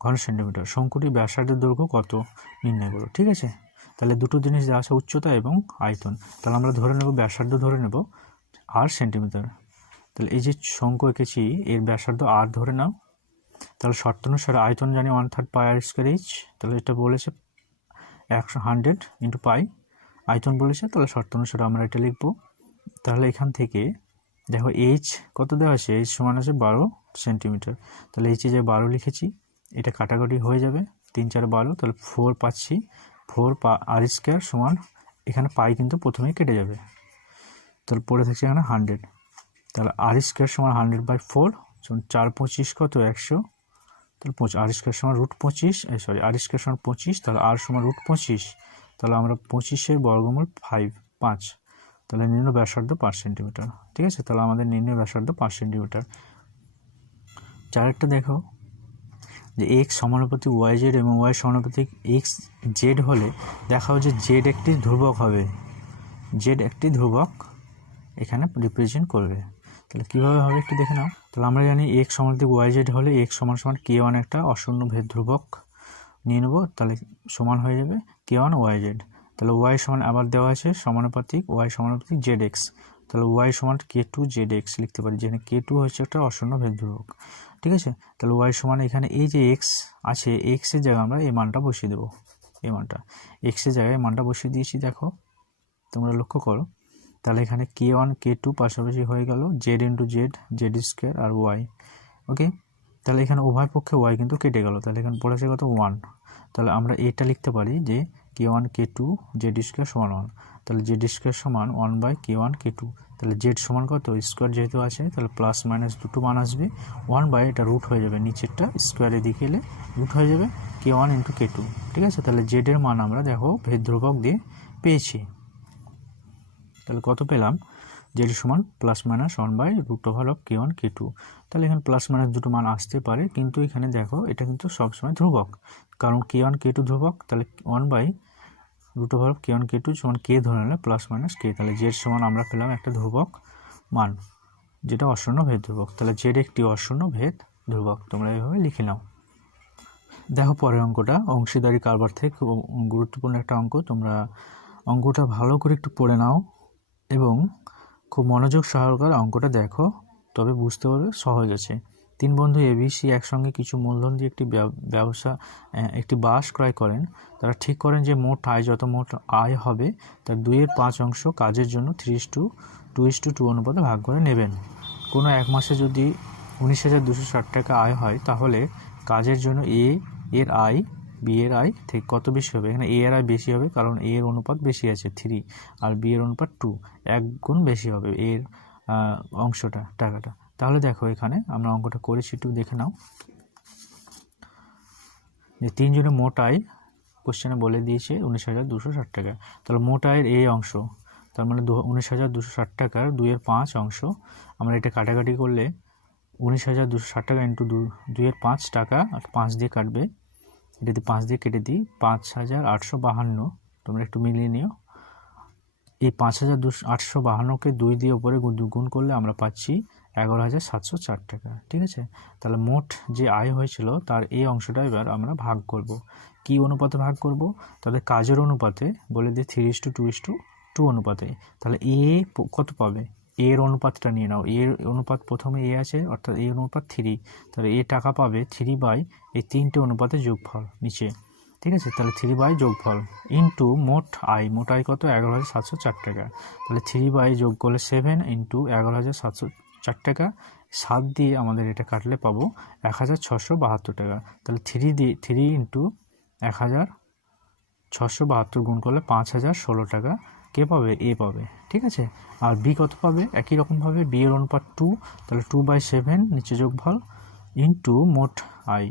ঘন সেন্টিমিটার। শঙ্কুটির ব্যাসার্ধের দৈর্ঘ্য কত নির্ণয় করো, ঠিক আছে। তাহলে দুটো জিনিস দেওয়া আছে, উচ্চতা এবং আয়তন। তাহলে আমরা ধরে নেব ব্যাসার্ধ ধরে নেব আর সেন্টিমিটার। তাহলে এই যে শঙ্কু এঁকেছি এর ব্যাসার্ধ আর ধরে নাও। তাহলে শর্ত অনুসারে আয়তন জানি 1/3 πr²h। তাহলে এটা বলেছে 100 × পাই আয়তন বলেছে, তাহলে শর্ত অনুসারে আমরা এটা লিখব। তাহলে এখান থেকে দেখো h কত দেওয়া আছে, h সমান আছে 12 সেন্টিমিটার। তাহলে h যে 12 লিখেছি, এটা কাটাকাটি হয়ে যাবে, 3 × 4 = 12, তাহলে 4 পাচ্ছি। 4 r² সমান, এখানে পাই কিন্তু প্রথমেই কেটে যাবে, তাহলে পড়ে থাকছে এখানে 100। তাহলে r² সমান 100/4, 4 25 কত 100, তাহলে r² সমান √25, r² সমান 25, তাহলে r সমান √25, তাহলে আমরা 25-এর বর্গমূল 5। তাহলে নির্ণয় ব্যাসার্ধ 5 সেন্টিমিটার, ঠিক আছে। তাহলে আমাদের নির্ণয় ব্যাসার্ধ 5 সেন্টিমিটার। 4-এরটা দেখো যে x সমানুপাতিক yz এবং y সমানুপাতিক xz হলে দেখাও যে z একটি ধ্রুবক হবে, z একটি ধ্রুবক এখানে রিপ্রেজেন্ট করবে। তাহলে কীভাবে হবে একটু দেখে নাও। তাহলে আমরা জানি x সমানুপাতিক yz হলে x সমান k1 একটা অশূন্য ভেদ ধ্রুবক নিয়ে নেব, তাহলে সমান হয়ে যাবে k1 yz। তাহলে y সমান আবার দেওয়া আছে সমানুপাতিক y সমানুপাতিক zx, তাহলে ওয়াই সমান k2zx লিখতে পারি, যেখানে k2 হচ্ছে একটা অশূন্য ভেদ ধ্রুবক। ঠিক আছে, তাহলে ওয়াই সমান এখানে এই যে এক্স আছে, এক্স এর জায়গায় আমরা এই মানটা বসিয়ে দেবো, এই মানটা এক্স এর জায়গায় মানটা বসিয়ে দিয়েছি, দেখো তোমরা লক্ষ্য করো। তাহলে এখানে k1 k2 পাশাপাশি হয়ে গেল Z into Z, Z square আর ওয়াই। ওকে, তাহলে এখানে উভয় পক্ষে ওয়াই কিন্তু কেটে গেল, তাহলে এখানে পড়েছে কত 1। তাহলে আমরা এটা লিখতে পারি যে k1 k2 জেড স্কোয়ার সমান 1। তাহলে জেড স্কোয়ার সমান 1/k1 k2। তাহলে জেড সমান কত, স্কোয়ার যেহেতু আছে তাহলে প্লাস মাইনাস দুটো মান আসবে, 1 এটা রুট হয়ে যাবে, নিচেরটা স্কোয়ারের দিকে এলে রুট হয়ে যাবে k1 ইন্টু k2। ঠিক আছে, তাহলে জেডের মান আমরা দেখো ভেদ ধ্রুবক দিয়ে পেয়েছি। তাহলে কত পেলাম, জেড সমান প্লাস মাইনাস 1/√ওভার k1 k2। তাহলে এখানে প্লাস মাইনাস দুটো মান আসতে পারে, কিন্তু এখানে দেখো এটা কিন্তু সবসময় ধ্রুবক, কারণ k1 k2 ধ্রুবক। তাহলে 1/√ওভার k1 k2 সমান k ধরে নিলে প্লাস মাইনাস k। তাহলে জেড সমান আমরা পেলাম একটা ধ্রুবক মান, যেটা অশূন্য ভেদ ধ্রুবক। তাহলে জেড একটি অশূন্য ভেদ ধ্রুবক, তোমরা এইভাবে লিখে নাও। দেখো পরের অঙ্কটা, অংশীদারি কারবার থেকে গুরুত্বপূর্ণ একটা অঙ্ক। তোমরা অঙ্কটা ভালো করে একটু পড়ে নাও এবং খুব মনোযোগ সহকারে অঙ্কটা দেখো, তবে বুঝতে পারবে সহজ আছে। 3 বন্ধু এবিসি একসঙ্গে কিছু মূলধন দিয়ে একটি বাস ক্রয় করেন। তারা ঠিক করেন যে মোট আয় হবে তার 2/5 অংশ কাজের জন্য 3:2:2 অনুপাতে ভাগ করে নেবেন। কোনো এক মাসে যদি 19,260 টাকা আয় হয়, তাহলে কাজের জন্য এর আয় বি এর আয় থেকে কত বেশি হবে? এখানে এ এর আয় বেশি হবে, কারণ এ এর অনুপাত বেশি আছে 3 আর বি এর অনুপাত 2, 1 গুণ বেশি হবে এর অংশটা, টাকাটা। তাহলে দেখো এখানে আমরা অঙ্কটা করেছি, একটু দেখে নাও যে 3 জনের মোট আয় কোশ্চেনে বলে দিয়েছে 19,260 টাকা। তাহলে মোট আয়ের এই অংশ, তার মানে 19,260 টাকার 2/5 অংশ। আমরা এটা কাটাকাটি করলে 19,260 টাকা ইন্টু 2/5 টাকা, 5 দিয়ে কাটবে, এটা দিয়ে 5 দিয়ে কেটে দিই, 5,852। তোমরা একটু মিলিয়ে নিও। এই 5,852কে 2 দিয়ে উপরে গুণ করলে আমরা পাচ্ছি 11,704 টাকা। ঠিক আছে, তাহলে মোট যে আয় হয়েছিল তার এই অংশটা এবার আমরা ভাগ করব। কি অনুপাতে ভাগ করব? তাদের কাজের অনুপাতে, বলে দিই 3:2:2 অনুপাতে। তাহলে এ কত পাবে? এর অনুপাতটা নিয়ে নাও। এর অনুপাত প্রথমে এ আছে, অর্থাৎ এ অনুপাত 3। তাহলে এ টাকা পাবে 3 এই 3টে অনুপাতে যোগফল নিচে। ঠিক আছে, তাহলে 3 যোগফল ইন্টু মোট আয় কত? 11,704 টাকা। তাহলে 3 যোগ করলে 7 ইন্টু 11,704 টাকা, 7 দিয়ে আমাদের এটা কাটলে পাবো 1,672 টাকা। তাহলে 3 ইন্টু 1,672 গুণ করলে 5,016 টাকা কে পাবে? এ পাবে। ঠিক আছে, আর বি কত পাবে? একই রকমভাবে বি এর অনুপাত 2, তাহলে 2/7 নিচে যোগফল ইন্টু মোট আয়,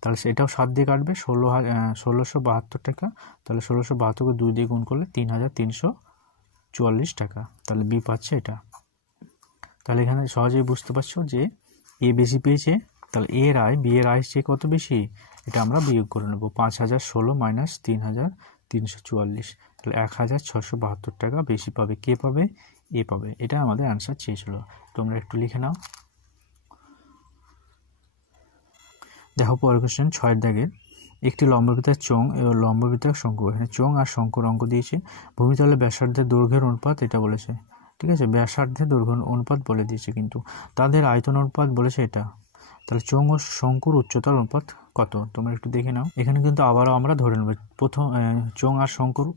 তাহলে সেটাও 7 দিয়ে কাটবে, 1,672 টাকা। তাহলে 1,672কে 2 দিয়ে গুণ করলে 3,344 টাকা। তাহলে বি পাচ্ছে এটা। তাহলে এখানে সহজেই বুঝতে পারছো যে এ বেশি পেয়েছে, তাহলে এর আয় বি এর আয় চেয়ে কত বেশি, এটা আমরা বিয়োগ করে নেব। 5,016 মাইনাস 3,344, তাহলে 1,672 টাকা বেশি পাবে। কে পাবে? এ পাবে। এটা আমাদের অ্যান্সার চেয়েছিল। তোমরা একটু লিখে নাও। দেখো পরের কোশ্চেন 6 দাগের, একটি লম্ববৃত্তের চোঙ এবং লম্ববৃত্তের শঙ্কু। এখানে চোঙ আর শঙ্কুর অঙ্ক দিয়েছে। ভূমিতলে ব্যাসার্ধের দৈর্ঘ্যের অনুপাত এটা বলেছে। ঠিক আছে, ব্যাসার্ধের দৈর্ঘ্য অনুপাত বলে দিয়েছে, কিন্তু তাদের আয়তন অনুপাত বলেছে এটা। তাহলে চোঙ ও শঙ্কুর উচ্চতার অনুপাত কত? তোমরা একটু দেখে নাও। এখানে কিন্তু আবারও আমরা ধরে নেব প্রথম চোঙ আর শঙ্কুর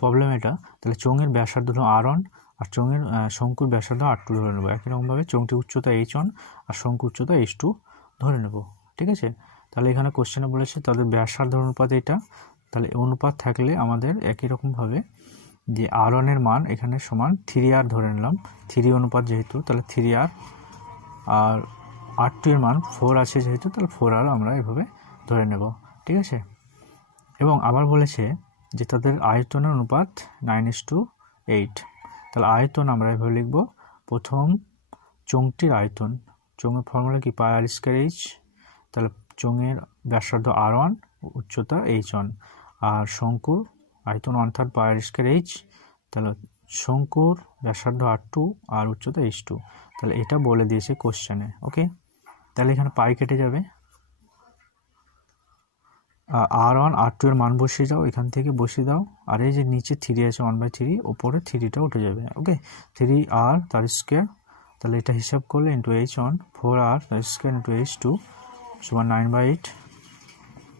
প্রবলেম এটা। তাহলে চোঙের ব্যাসার্ধ হলো r1 আর শঙ্কুর ব্যাসার্ধ r2 ধরে নেব। একই রকমভাবে চোঙটির উচ্চতা h1 আর শঙ্কুর উচ্চতা h2 ধরে নেব। ঠিক আছে, তাহলে এখানে কোশ্চেনে বলেছে তাদের ব্যাসার্ধ অনুপাত এটা। তাহলে অনুপাত থাকলে আমাদের একই রকমভাবে যে r1 এর মান এখানে সমান 3r ধরে নিলাম, 3 অনুপাত যেহেতু, তাহলে 3r, আর r2 এর মান 4 আছে যেহেতু, তাহলে 4r আমরা এভাবে ধরে নেব। ঠিক আছে, এবং আবার বলেছে যে তাদের আয়তনের অনুপাত 9:8। তাহলে আয়তন আমরা এভাবে লিখব, প্রথম চোঙটির আয়তন, চোঙের ফর্মুলা কি? πr²h। তাহলে চোঙের ব্যাসার্ধ r1, উচ্চতা h1, আর শঙ্কুর আয়তন অর্থাৎ πr²h। তাহলে শঙ্কুর ব্যাসার্ধ r2 আর উচ্চতা h2। তাহলে এটা বলে দিয়েছে কোশ্চেনে। ওকে, তাহলে এখানে পাই কেটে যাবে, R1 R2 এর মান বসিয়ে দাও, এখান থেকে বসিয়ে দাও, আর এই যে নিচে 3 আছে 1/3, ওপরে 3টা উঠে যাবে। ওকে, 3R তার স্কোয়ার, তাহলে এটা হিসাব করলে ইন্টু H1, 4R তার স্কোয়ার ইন্টু H2 সমান 9/8।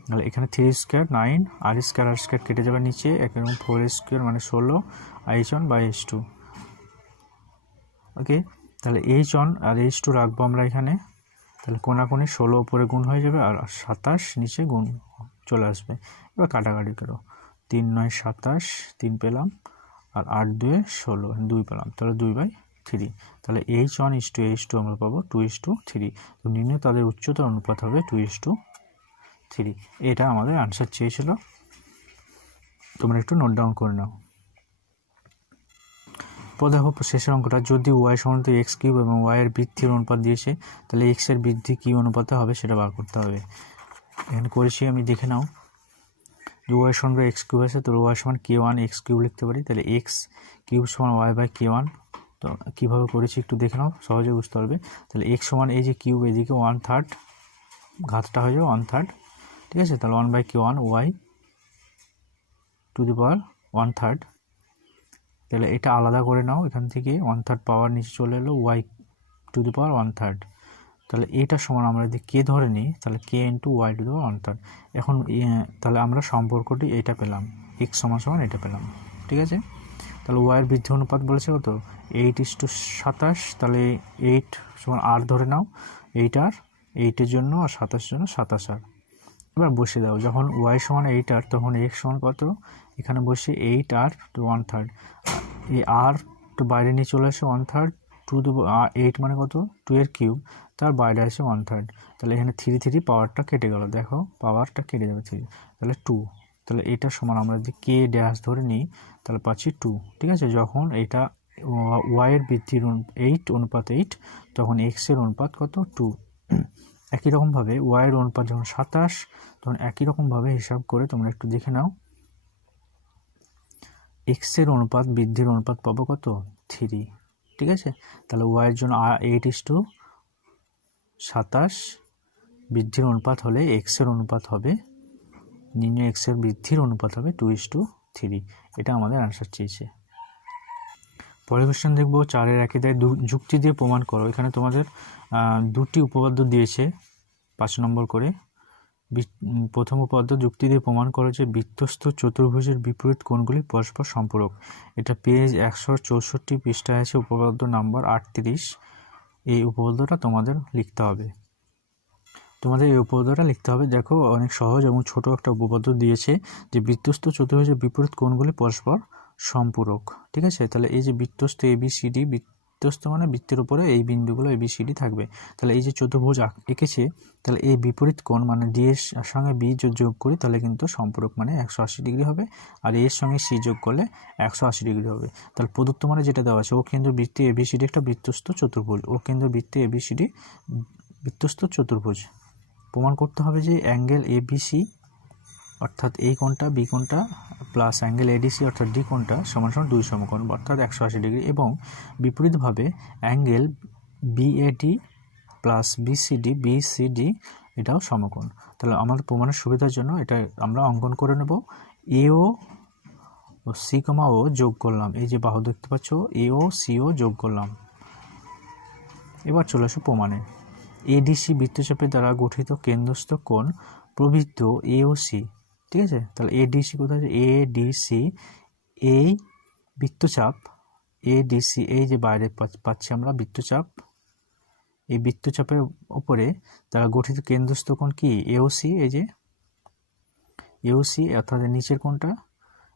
তাহলে এখানে 3 স্কোয়ার 9, আর স্কোয়ার কেটে যাবে নিচে, এবং 4 স্কোয়ার মানে 16 H1/H2। ওকে, তাহলে H1 আর H2 রাখবো আমরা এখানে, তাহলে কোনাকুনি 16 উপরে গুণ হয়ে যাবে, আর 27 নিচে গুণ চলে আসবে। এবার কাটাকাটি করো, 3 9 27, 3 পেলাম, আর 8 2 16, 2 পেলাম, তাহলে 2/3। তাহলে H1 = H2 আমরা পাবো 2:3। তো নির্ণয় তাদের উচ্চতার অনুপাত হবে 2:3। এটা আমাদের আনসার চেয়েছিল, তোমরা একটু নোট ডাউন করে নাও। দেখো শেষের অঙ্কটা, যদি y সমান x³ এবং y এর বৃদ্ধির অনুপাত দিয়েছে, তাহলে x এর বৃদ্ধি কী অনুপাতে হবে সেটা বার করতে হবে। এখানে করেছি আমি, দেখে নাও। যে y সমান x³ আছে, তো y সমান k1 x³ লিখতে পারি, তাহলে x³ সমান y/k1। তো কীভাবে করেছি একটু দেখে নাও, সহজে বুঝতে পারবে। তাহলে x সমান এই যে কিউব, এদিকে 1/3, ঘাতটা হয়ে যাবে 1/3, ঠিক আছে। তাহলে 1/k1 y⁻1/3। তাহলে এটা আলাদা করে নাও, এখান থেকে 1/3 পাওয়ার নিচে চলে এলো y⁻1/3। তাহলে এটা সমান আমরা যদি কে ধরে নিই, তাহলে k × y⁻1/3। এখন তাহলে আমরা সম্পর্কটি এটা পেলাম, x সমান এটা পেলাম, ঠিক আছে। তাহলে y এর বৃদ্ধি অনুপাত বলেছে কত, 8:27। তাহলে 8 সমান r ধরে নাও, 8r, 8-এর জন্য আর 27 জন্য 27r। এবার বসে দাও, যখন y সমান 8r তখন x সমান কত, এখানে বসে 8r to 1/3, এই r তো বাইরে নিয়ে চলে আসে 1/3, 8 মানে কত 2 এর কিউব, তার বাইরে আসে 1/3। তাহলে এখানে 3 পাওয়ারটা কেটে গেল, দেখো পাওয়ারটা কেটে যাবে 3, তাহলে 2। তাহলে এটা সমান আমরা যদি k ড্যাশ ধরে নিই, তাহলে পাচ্ছি 2, ঠিক আছে। যখন এটা y এর বৃদ্ধির 8:8, তখন x এর অনুপাত কত, 2। একই রকমভাবে y এর অনুপাত যখন 27, তখন একই রকমভাবে হিসাব করে তোমরা একটু দেখে নাও, x এর অনুপাত বৃদ্ধির অনুপাত পাবো কত, 3, ঠিক আছে। তাহলে y এর জন্য 8:27 বৃদ্ধির অনুপাত হলে x এর অনুপাত হবে, নির্ণয় x এর বৃদ্ধির অনুপাত হবে 2:3। এটা আমাদের আনসার চেয়েছে। পরের কোশ্চেন দেখবো, 4-এর একই দায় যুক্তি দিয়ে প্রমাণ করো। এখানে তোমাদের দুটি উপপাদ্য দিয়েছে 5 নম্বর করে। প্রথম উপপাদ্য, যুক্তি দিয়ে প্রমাণ করো যে বৃত্তস্থ চতুর্ভুজের বিপরীত কোণগুলি পরস্পর সম্পূরক। এটা পেজ 164 পৃষ্ঠায় আছে, উপপাদ্য নাম্বার 38। এই উপপাদ্যটা তোমাদের লিখতে হবে, দেখো অনেক সহজ এবং ছোট একটা উপপাদ্য দিয়েছে যে বৃত্তস্থ চতুর্ভুজের বিপরীত কোণগুলি পরস্পর সম্পূরক, ঠিক আছে। তাহলে এই যে বৃত্তস্থ ABCD, বৃত্তস্থ মানে বৃত্তের উপরে এই বিন্দুগুলো ABCD থাকবে। তাহলে এই যে চতুর্ভুজ এঁকেছে, তাহলে এই বিপরীত কোণ মানে ডি এর সঙ্গে বি যোগ করি, তাহলে কিন্তু সম্পূরক মানে 180 ডিগ্রি হবে, আর এর সঙ্গে সি যোগ করলে 180 ডিগ্রি হবে। তাহলে প্রদত্ত মানে যেটা দেওয়া আছে, ও কেন্দ্র বৃত্তে ABCD একটা বৃত্তস্থ চতুর্ভুজ, ও কেন্দ্র বৃত্তে ABCD বৃত্তস্থ চতুর্ভুজ। প্রমাণ করতে হবে যে অ্যাঙ্গেল ABC অর্থাৎ এই কোণটা, বি কোণটা, প্লাস অ্যাঙ্গেল ADC অর্থাৎ ডি কোণটা সমান 2 সমকোণ অর্থাৎ 180 ডিগ্রি, এবং বিপরীতভাবে অ্যাঙ্গেল BAD প্লাস BCD এটাও সমকোণ। তাহলে আমাদের প্রমাণের সুবিধার জন্য এটা আমরা অঙ্কন করে নেব। AO ও C,O যোগ করলাম, এই যে বাহু দেখতে পাচ্ছ, AO CO যোগ করলাম। এবার চলে আসো প্রমাণে। ADC বৃত্তচাপের দ্বারা গঠিত কেন্দ্রস্থ কোণ প্রবৃত্ত AOC, ঠিক আছে। তাহলে ADC কোথায় আছে, ADC এই বৃত্তচাপ ADC, এই যে বাইরে পাচ্ছি আমরা বৃত্তচাপ, এই বৃত্তচাপের উপরে দ্বারা গঠিত কেন্দ্রস্থ কোণ কি, AOC, এই যে AOC অর্থাৎ নিচের কোণটা,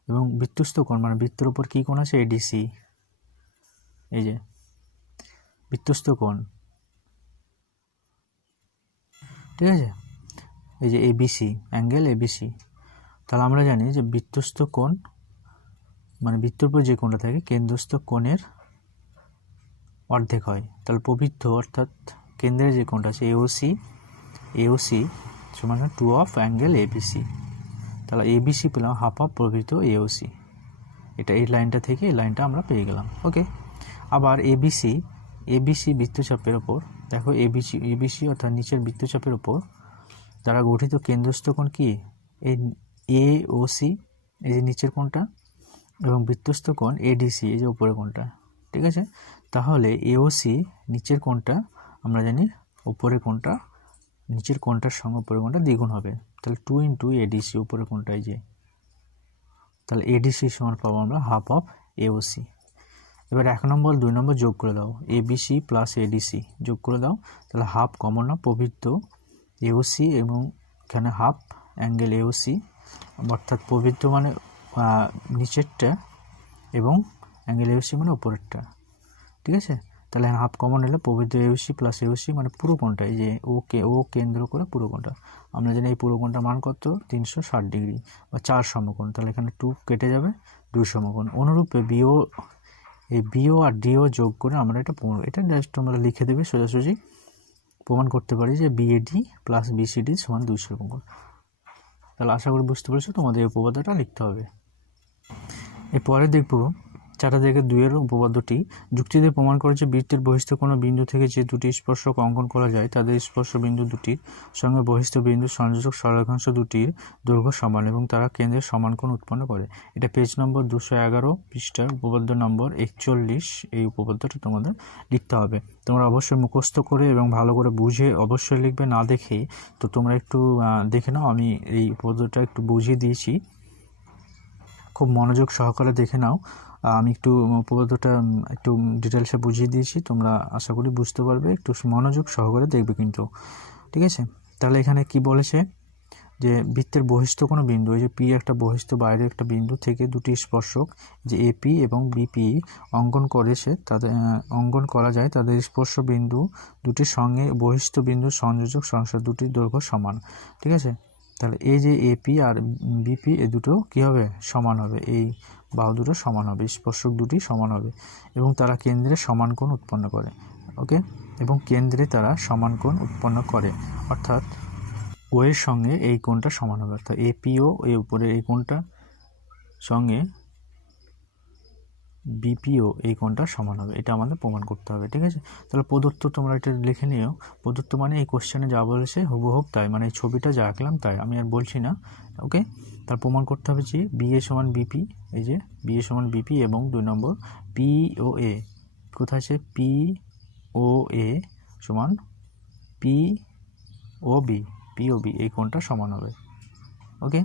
এবং বৃত্তস্থ কোণ মানে বৃত্তের উপর কি কোণ আছে, ADC, এই যে বৃত্তস্থ কোণ, ঠিক আছে। এই যে ABC, অ্যাঙ্গেল ABC। তাহলে আমরা জানি যে বৃত্তস্থ কোণ মানে বৃত্তের উপর যে কোণটা থাকে কেন্দ্রস্থ কোণের অর্ধেক হয়। তাহলে প্রবৃত্ত অর্থাৎ কেন্দ্রের যে কোণটা আছে AOC সমান 2 অফ অ্যাঙ্গেল ABC। তাহলে ABC পেলাম হাফ অফ প্রবৃত্ত AOC। এটা এই লাইনটা থেকে এই লাইনটা আমরা পেয়ে গেলাম। ওকে, আবার ABC বৃত্তচাপের ওপর দেখো, ABC অর্থাৎ নিচের বৃত্তচাপের ওপর দ্বারা গঠিত কেন্দ্রস্থ কোণ কি, এই এ ও সি এই যে নিচের কোণটা এবং বৃত্তস্থ কোণ এডিসি এই যে উপরের কোণটা, ঠিক আছে। তাহলে এওসি নিচের কোণটা আমরা জানি উপরের কোণটা নিচের কোণটার সঙ্গে উপরের কোণটা দ্বিগুণ হবে, তাহলে 2 ইন্টু এডিসি উপরের কোণটা এই যে, তাহলে এডিসি সমান পাবো আমরা হাফ অফ এওসি। এবার 1 নম্বর 2 নম্বর যোগ করে দাও, এবিসি প্লাস এডিসি যোগ করে দাও, তাহলে হাফ কমন না প্রবৃত্ত এওসি এবং এখানে হাফ অ্যাঙ্গেল এওসি, অর্থাৎ প্রবৃত্ত মানে নিচেরটা এবং অ্যাঙ্গেল এওসি মানে উপরেরটা, ঠিক আছে। তাহলে হাফ কমন হলে প্রবৃত্ত এওসি প্লাস এওসি মানে পুরো কোণটা এই যে ও কেন্দ্র করে পুরো কোণটা, আমরা জানি এই পুরো কোণটার মান কত 360 ডিগ্রি বা 4 সমকোণ, তাহলে এখানে 2 কেটে যাবে 2 সমকোণ। অনুরূপে বিও আর ডিও যোগ করে আমরা এটা জাস্ট আমরা লিখে দেবে সোজাসুজি প্রমাণ করতে পারি যে বিএডি প্লাস বিসিডি সমান 2 সমকোণ। তাহলে আশা করি বুঝতে পেরেছো, তোমাদের এই উপপাদ্যটা লিখতে হবে। এরপরে দেখব 4-2 উপপাদ্যটি যুক্তি দিয়ে প্রমাণ করে যে বৃত্তের বহিস্থ কোনো বিন্দু থেকে যে দুটি স্পর্শক অঙ্কন করা যায় তাদের স্পর্শ বিন্দু দুটির সঙ্গে বহিস্থ বিন্দুর সংযোজক সরলরেখাংশ দুটির দৈর্ঘ্য সমান এবং তারা কেন্দ্রের সমান কোণ উৎপন্ন করে। এটা পেজ নম্বর 211 পৃষ্ঠার উপপাদ্য নম্বর 41। এই উপপাদ্যটা তোমাদের লিখতে হবে। তোমরা অবশ্যই মুখস্থ করে এবং ভালো করে বুঝে অবশ্যই লিখবে, না দেখে তো তোমরা একটু দেখে নাও, আমি এই উপপাদ্যটা একটু বুঝিয়ে দিয়েছি, খুব মনোযোগ সহকারে দেখে নাও। আমি একটু উপপাদ্যটা একটু ডিটেলসে বুঝিয়ে দিয়েছি, তোমরা আশা করি বুঝতে পারবে, একটু মনোযোগ সহকারে দেখবে কিন্তু, ঠিক আছে। তাহলে এখানে কি বলেছে যে বৃত্তের বহিস্থ কোনো বিন্দু, এই যে পি একটা বহিস্থ বাইরে একটা বিন্দু থেকে দুটি স্পর্শক যে এপি এবং বিপি অঙ্কন করেছে, তাদের অঙ্কন করা যায় তাদের স্পর্শ বিন্দু দুটির সঙ্গে বহিস্থ বিন্দুর সংযোজক সংখ্যা দুটির দৈর্ঘ্য সমান, ঠিক আছে। তাহলে এই যে এপি আর বিপি এ দুটো কী হবে সমান হবে, এই বাহু দুটো সমান হবে, স্পর্শক দুটি সমান হবে এবং তারা কেন্দ্রে সমান কোণ উৎপন্ন করে, ওকে। এবং কেন্দ্রে তারা সমান কোণ উৎপন্ন করে অর্থাৎ ও এর সঙ্গে এই কোণটা সমান হবে, অর্থাৎ এপিও এই উপরে এই কোণটা সঙ্গে বিপিও এই কোণটা সমান হবে, এটা আমাদের প্রমাণ করতে হবে, ঠিক আছে। তাহলে প্রদত্ত তোমরা এটা লিখে নিও, প্রদত্ত মানে এই কোশ্চেনে যা বলেছে হুবহুব তাই, মানে এই ছবিটা যা আঁকলাম তাই, আমি আর বলছি না, ওকে। তার প্রমাণ করতে হবে যে বিএ সমান বিপি, এই যে বিএ সমান বিপি এবং 2 নম্বর পি ও এ, কোথায় আছে পি ও এ সমান পি ও বি, পি ও বি এই কোণটা সমান হবে, ওকে।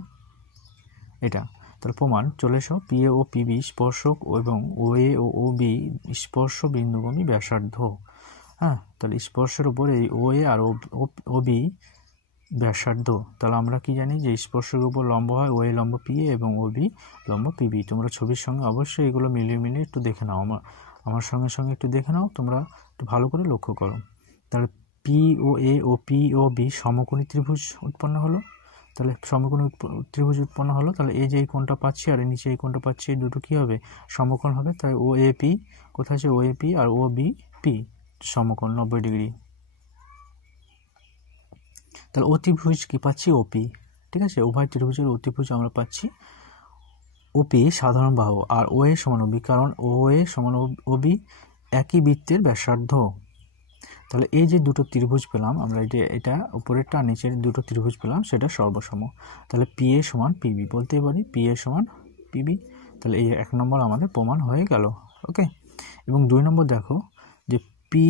এটা তাহলে প্রমাণ চলে এসো, পি এ ও পিবি স্পর্শক এবং ও এ ও ও বি স্পর্শ বিন্দুভূমি ব্যাসার্ধ, হ্যাঁ। তাহলে স্পর্শের উপর এই ও এ আর ও বি ব্যাসার্ধ, তাহলে আমরা কি জানি যে স্পর্শের উপর লম্ব হয় ও এ লম্ব পি এ এবং ও বি লম্ব পিবি। তোমরা ছবির সঙ্গে অবশ্যই এগুলো মিলিয়ে একটু দেখে নাও, আমার সঙ্গে সঙ্গে একটু দেখে নাও, তোমরা একটু ভালো করে লক্ষ্য করো। তাহলে পি ও এ ও পি ও বি সমকোণী ত্রিভুজ উৎপন্ন হলো, তাহলে সমকোণী ত্রিভুজ উৎপন্ন হলো, তাহলে এই যে এই কোণটা পাচ্ছি আর নিচে এই কোণটা পাচ্ছি, এই দুটো কী হবে সমকোণ হবে। তাই ও এ পি কোথায় আছে, ও এ পি আর ও বি পি সমকোণ 90 ডিগ্রি। তাহলে অতিভুজ কি পাচ্ছি ওপি, ঠিক আছে, উভয় ত্রিভুজের অতিভুজ আমরা পাচ্ছি ওপি সাধারণ বাহু আর ও এ সমান ওবি, কারণ ও এ সমান ওবি একই বৃত্তের ব্যাসার্ধ। তাহলে এই যে দুটো ত্রিভুজ পেলাম আমরা, এটা উপরেরটা আর নিচের দুটো ত্রিভুজ পেলাম সেটা সর্বসম, তাহলে পি এ সমান পিবি বলতেই পারি, পি এ সমান পিবি। তাহলে এই 1 নম্বর আমাদের প্রমাণ হয়ে গেল, ওকে। এবং 2 নম্বর দেখো যে পি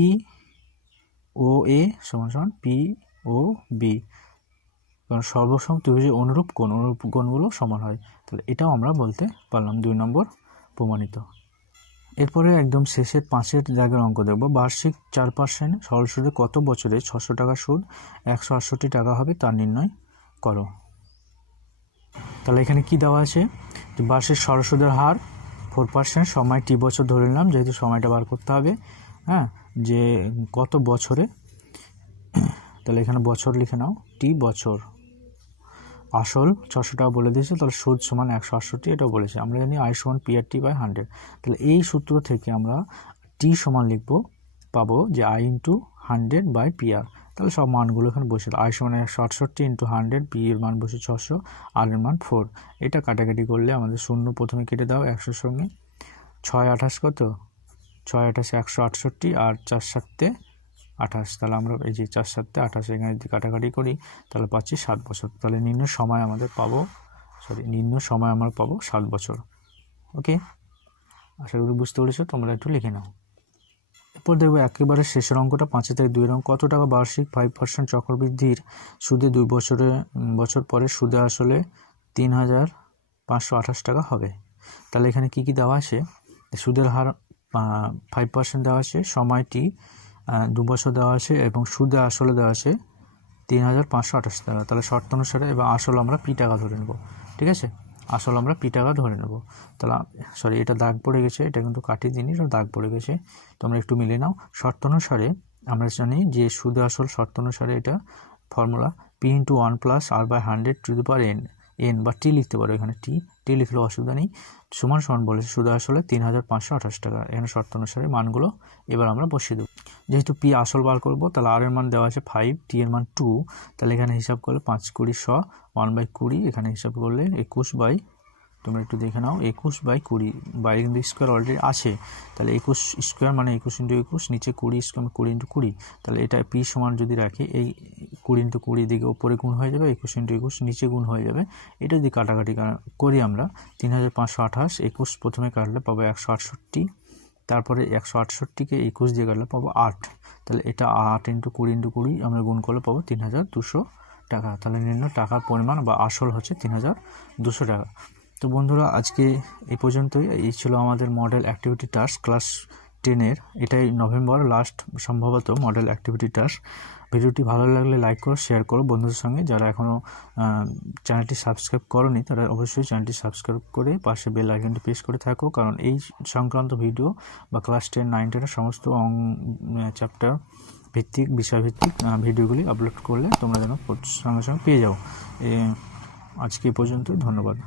ও এ সমান সমান পি ও বি, কারণ সর্বসম ত্রিভুজের অনুরূপ কোণগুলো সমান হয়, তাহলে এটাও আমরা বলতে পারলাম 2 নম্বর প্রমাণিত। এরপরে একদম শেষের 5-এর জায়গার অঙ্ক দেখব, বার্ষিক 4% সরল সুদে কত বছরে 600 টাকা সুদ 168 টাকা হবে তা নির্ণয় করো। তাহলে এখানে কি দেওয়া আছে যে বার্ষিক সরল সুদের হার 4%, সময় টি বছর ধরে নিলাম যেহেতু সময়টা বার করতে হবে, হ্যাঁ, যে কত বছরে, তাহলে এখানে বছর লিখে নাও, টি বছর, আসল 600 টাকা বলে দিয়েছে, তাহলে সুদ সমান 168 এটাও বলেছে। আমরা জানি আই সমান PRT/100, তাহলে এই সূত্র থেকে আমরা টি সমান লিখবো, পাবো যে আই ইন্টু 100/PR, তাহলে সব মানগুলো এখানে বসে, আই সমান 168 ইন্টু 100, পি এর মান বসে 600, আর এর মান 4, এটা কাটাকাটি করলে আমাদের শূন্য প্রথমে কেটে দাও 100-এর সঙ্গে, 6 28 কত, 6 28 168 আর 4 7 28, তাহলে আমরা এই যে 4 7 28 এখানে যদি কাটাকাটি করি তাহলে পাচ্ছি 7 বছর। তাহলে নিম্ন সময় আমরা পাবো 7 বছর। ওকে, আশা করি বুঝতে পেরেছো। তোমরা একটু লিখে নাও। এরপর দেখবো একেবারে শেষের অঙ্কটা 5 থেকে 2 অঙ্ক। কত টাকা বার্ষিক 5% চক্রবৃদ্ধির সুদে 2 বছর পরে সুদে আসলে 3,528 টাকা হবে। তাহলে এখানে কি কি দেওয়া আছে? সুদের হার 5% দেওয়া আছে, সময়টি 2 বছর দেওয়া আছে এবং সুদে আসলে দেওয়া আছে 3,528 টাকা। তাহলে শর্ত অনুসারে এবার আসল আমরা পি টাকা ধরে নেব। ঠিক আছে, আসল আমরা পি টাকা ধরে নেব। তাহলে এটা দাগ পড়ে গেছে, এটা কিন্তু কাটিয়ে দিইনি, এটা দাগ পড়ে গেছে, তোমরা একটু মিলে নাও। শর্ত অনুসারে আমরা জানি যে সুদে আসল শর্ত অনুসারে এটা formula p into 1 plus r by 100 to the power n বা টি লিখতে পারো, এখানে টি লিখলেও অসুবিধা নেই। সমান বলেছে সুদে আসলে 3,528 টাকা। এখানে শর্ত অনুসারে মানগুলো এবার আমরা বসিয়ে দেবো। যেহেতু পি আসল বার করবো, তাহলে আর এর মান দেওয়া আছে 5, টি এর মান 2, তাহলে এখানে হিসাব করলে 5 20 1/20, এখানে হিসাব করলে 21 বাই, তোমরা একটু দেখে নাও, 21/20, বাইরে কিন্তু স্কোয়ার অলরেডি আছে, তাহলে 21 স্কোয়ার মানে 21 × 21, নিচে 20 স্কোয়ার 20 × 20, তাহলে এটা পি সমান যদি রাখি এই 20 × 20 দিকে ওপরে গুণ হয়ে যাবে, 21 × 21 নিচে গুণ হয়ে যাবে। এটা যদি কাটাকাটি করি আমরা 3,528, 21 প্রথমে কাটলে পাবো 168, তারপরে 168কে 21 দিয়ে কাটলে পাবো 8, তাহলে এটা 8 × 20 × 20 আমরা গুণ করলে পাবো 3,200 টাকা। তাহলে নির্ণয় টাকার পরিমাণ বা আসল হচ্ছে 3,200 টাকা। তো বন্ধুরা, আজকে এই পর্যন্তই। এই ছিল আমাদের মডেল অ্যাক্টিভিটি টাস্ক ক্লাস 10-এর। এটাই নভেম্বর লাস্ট সম্ভবত মডেল অ্যাক্টিভিটি টাস্ক। ভিডিওটি ভালো লাগলে লাইক করো, শেয়ার করো বন্ধুদের সঙ্গে। যারা এখনও চ্যানেলটি সাবস্ক্রাইব করোনি তারা অবশ্যই চ্যানেলটি সাবস্ক্রাইব করে পাশে বেল আইকনটি প্রেস করে থাকো, কারণ এই সংক্রান্ত ভিডিও বা ক্লাস 10, 9, 10-এর সমস্ত চ্যাপ্টার ভিত্তিক বিষয়ভিত্তিক ভিডিওগুলি আপলোড করলে তোমরা যেন সঙ্গে সঙ্গে পেয়ে যাও। আজকে এই পর্যন্তই, ধন্যবাদ।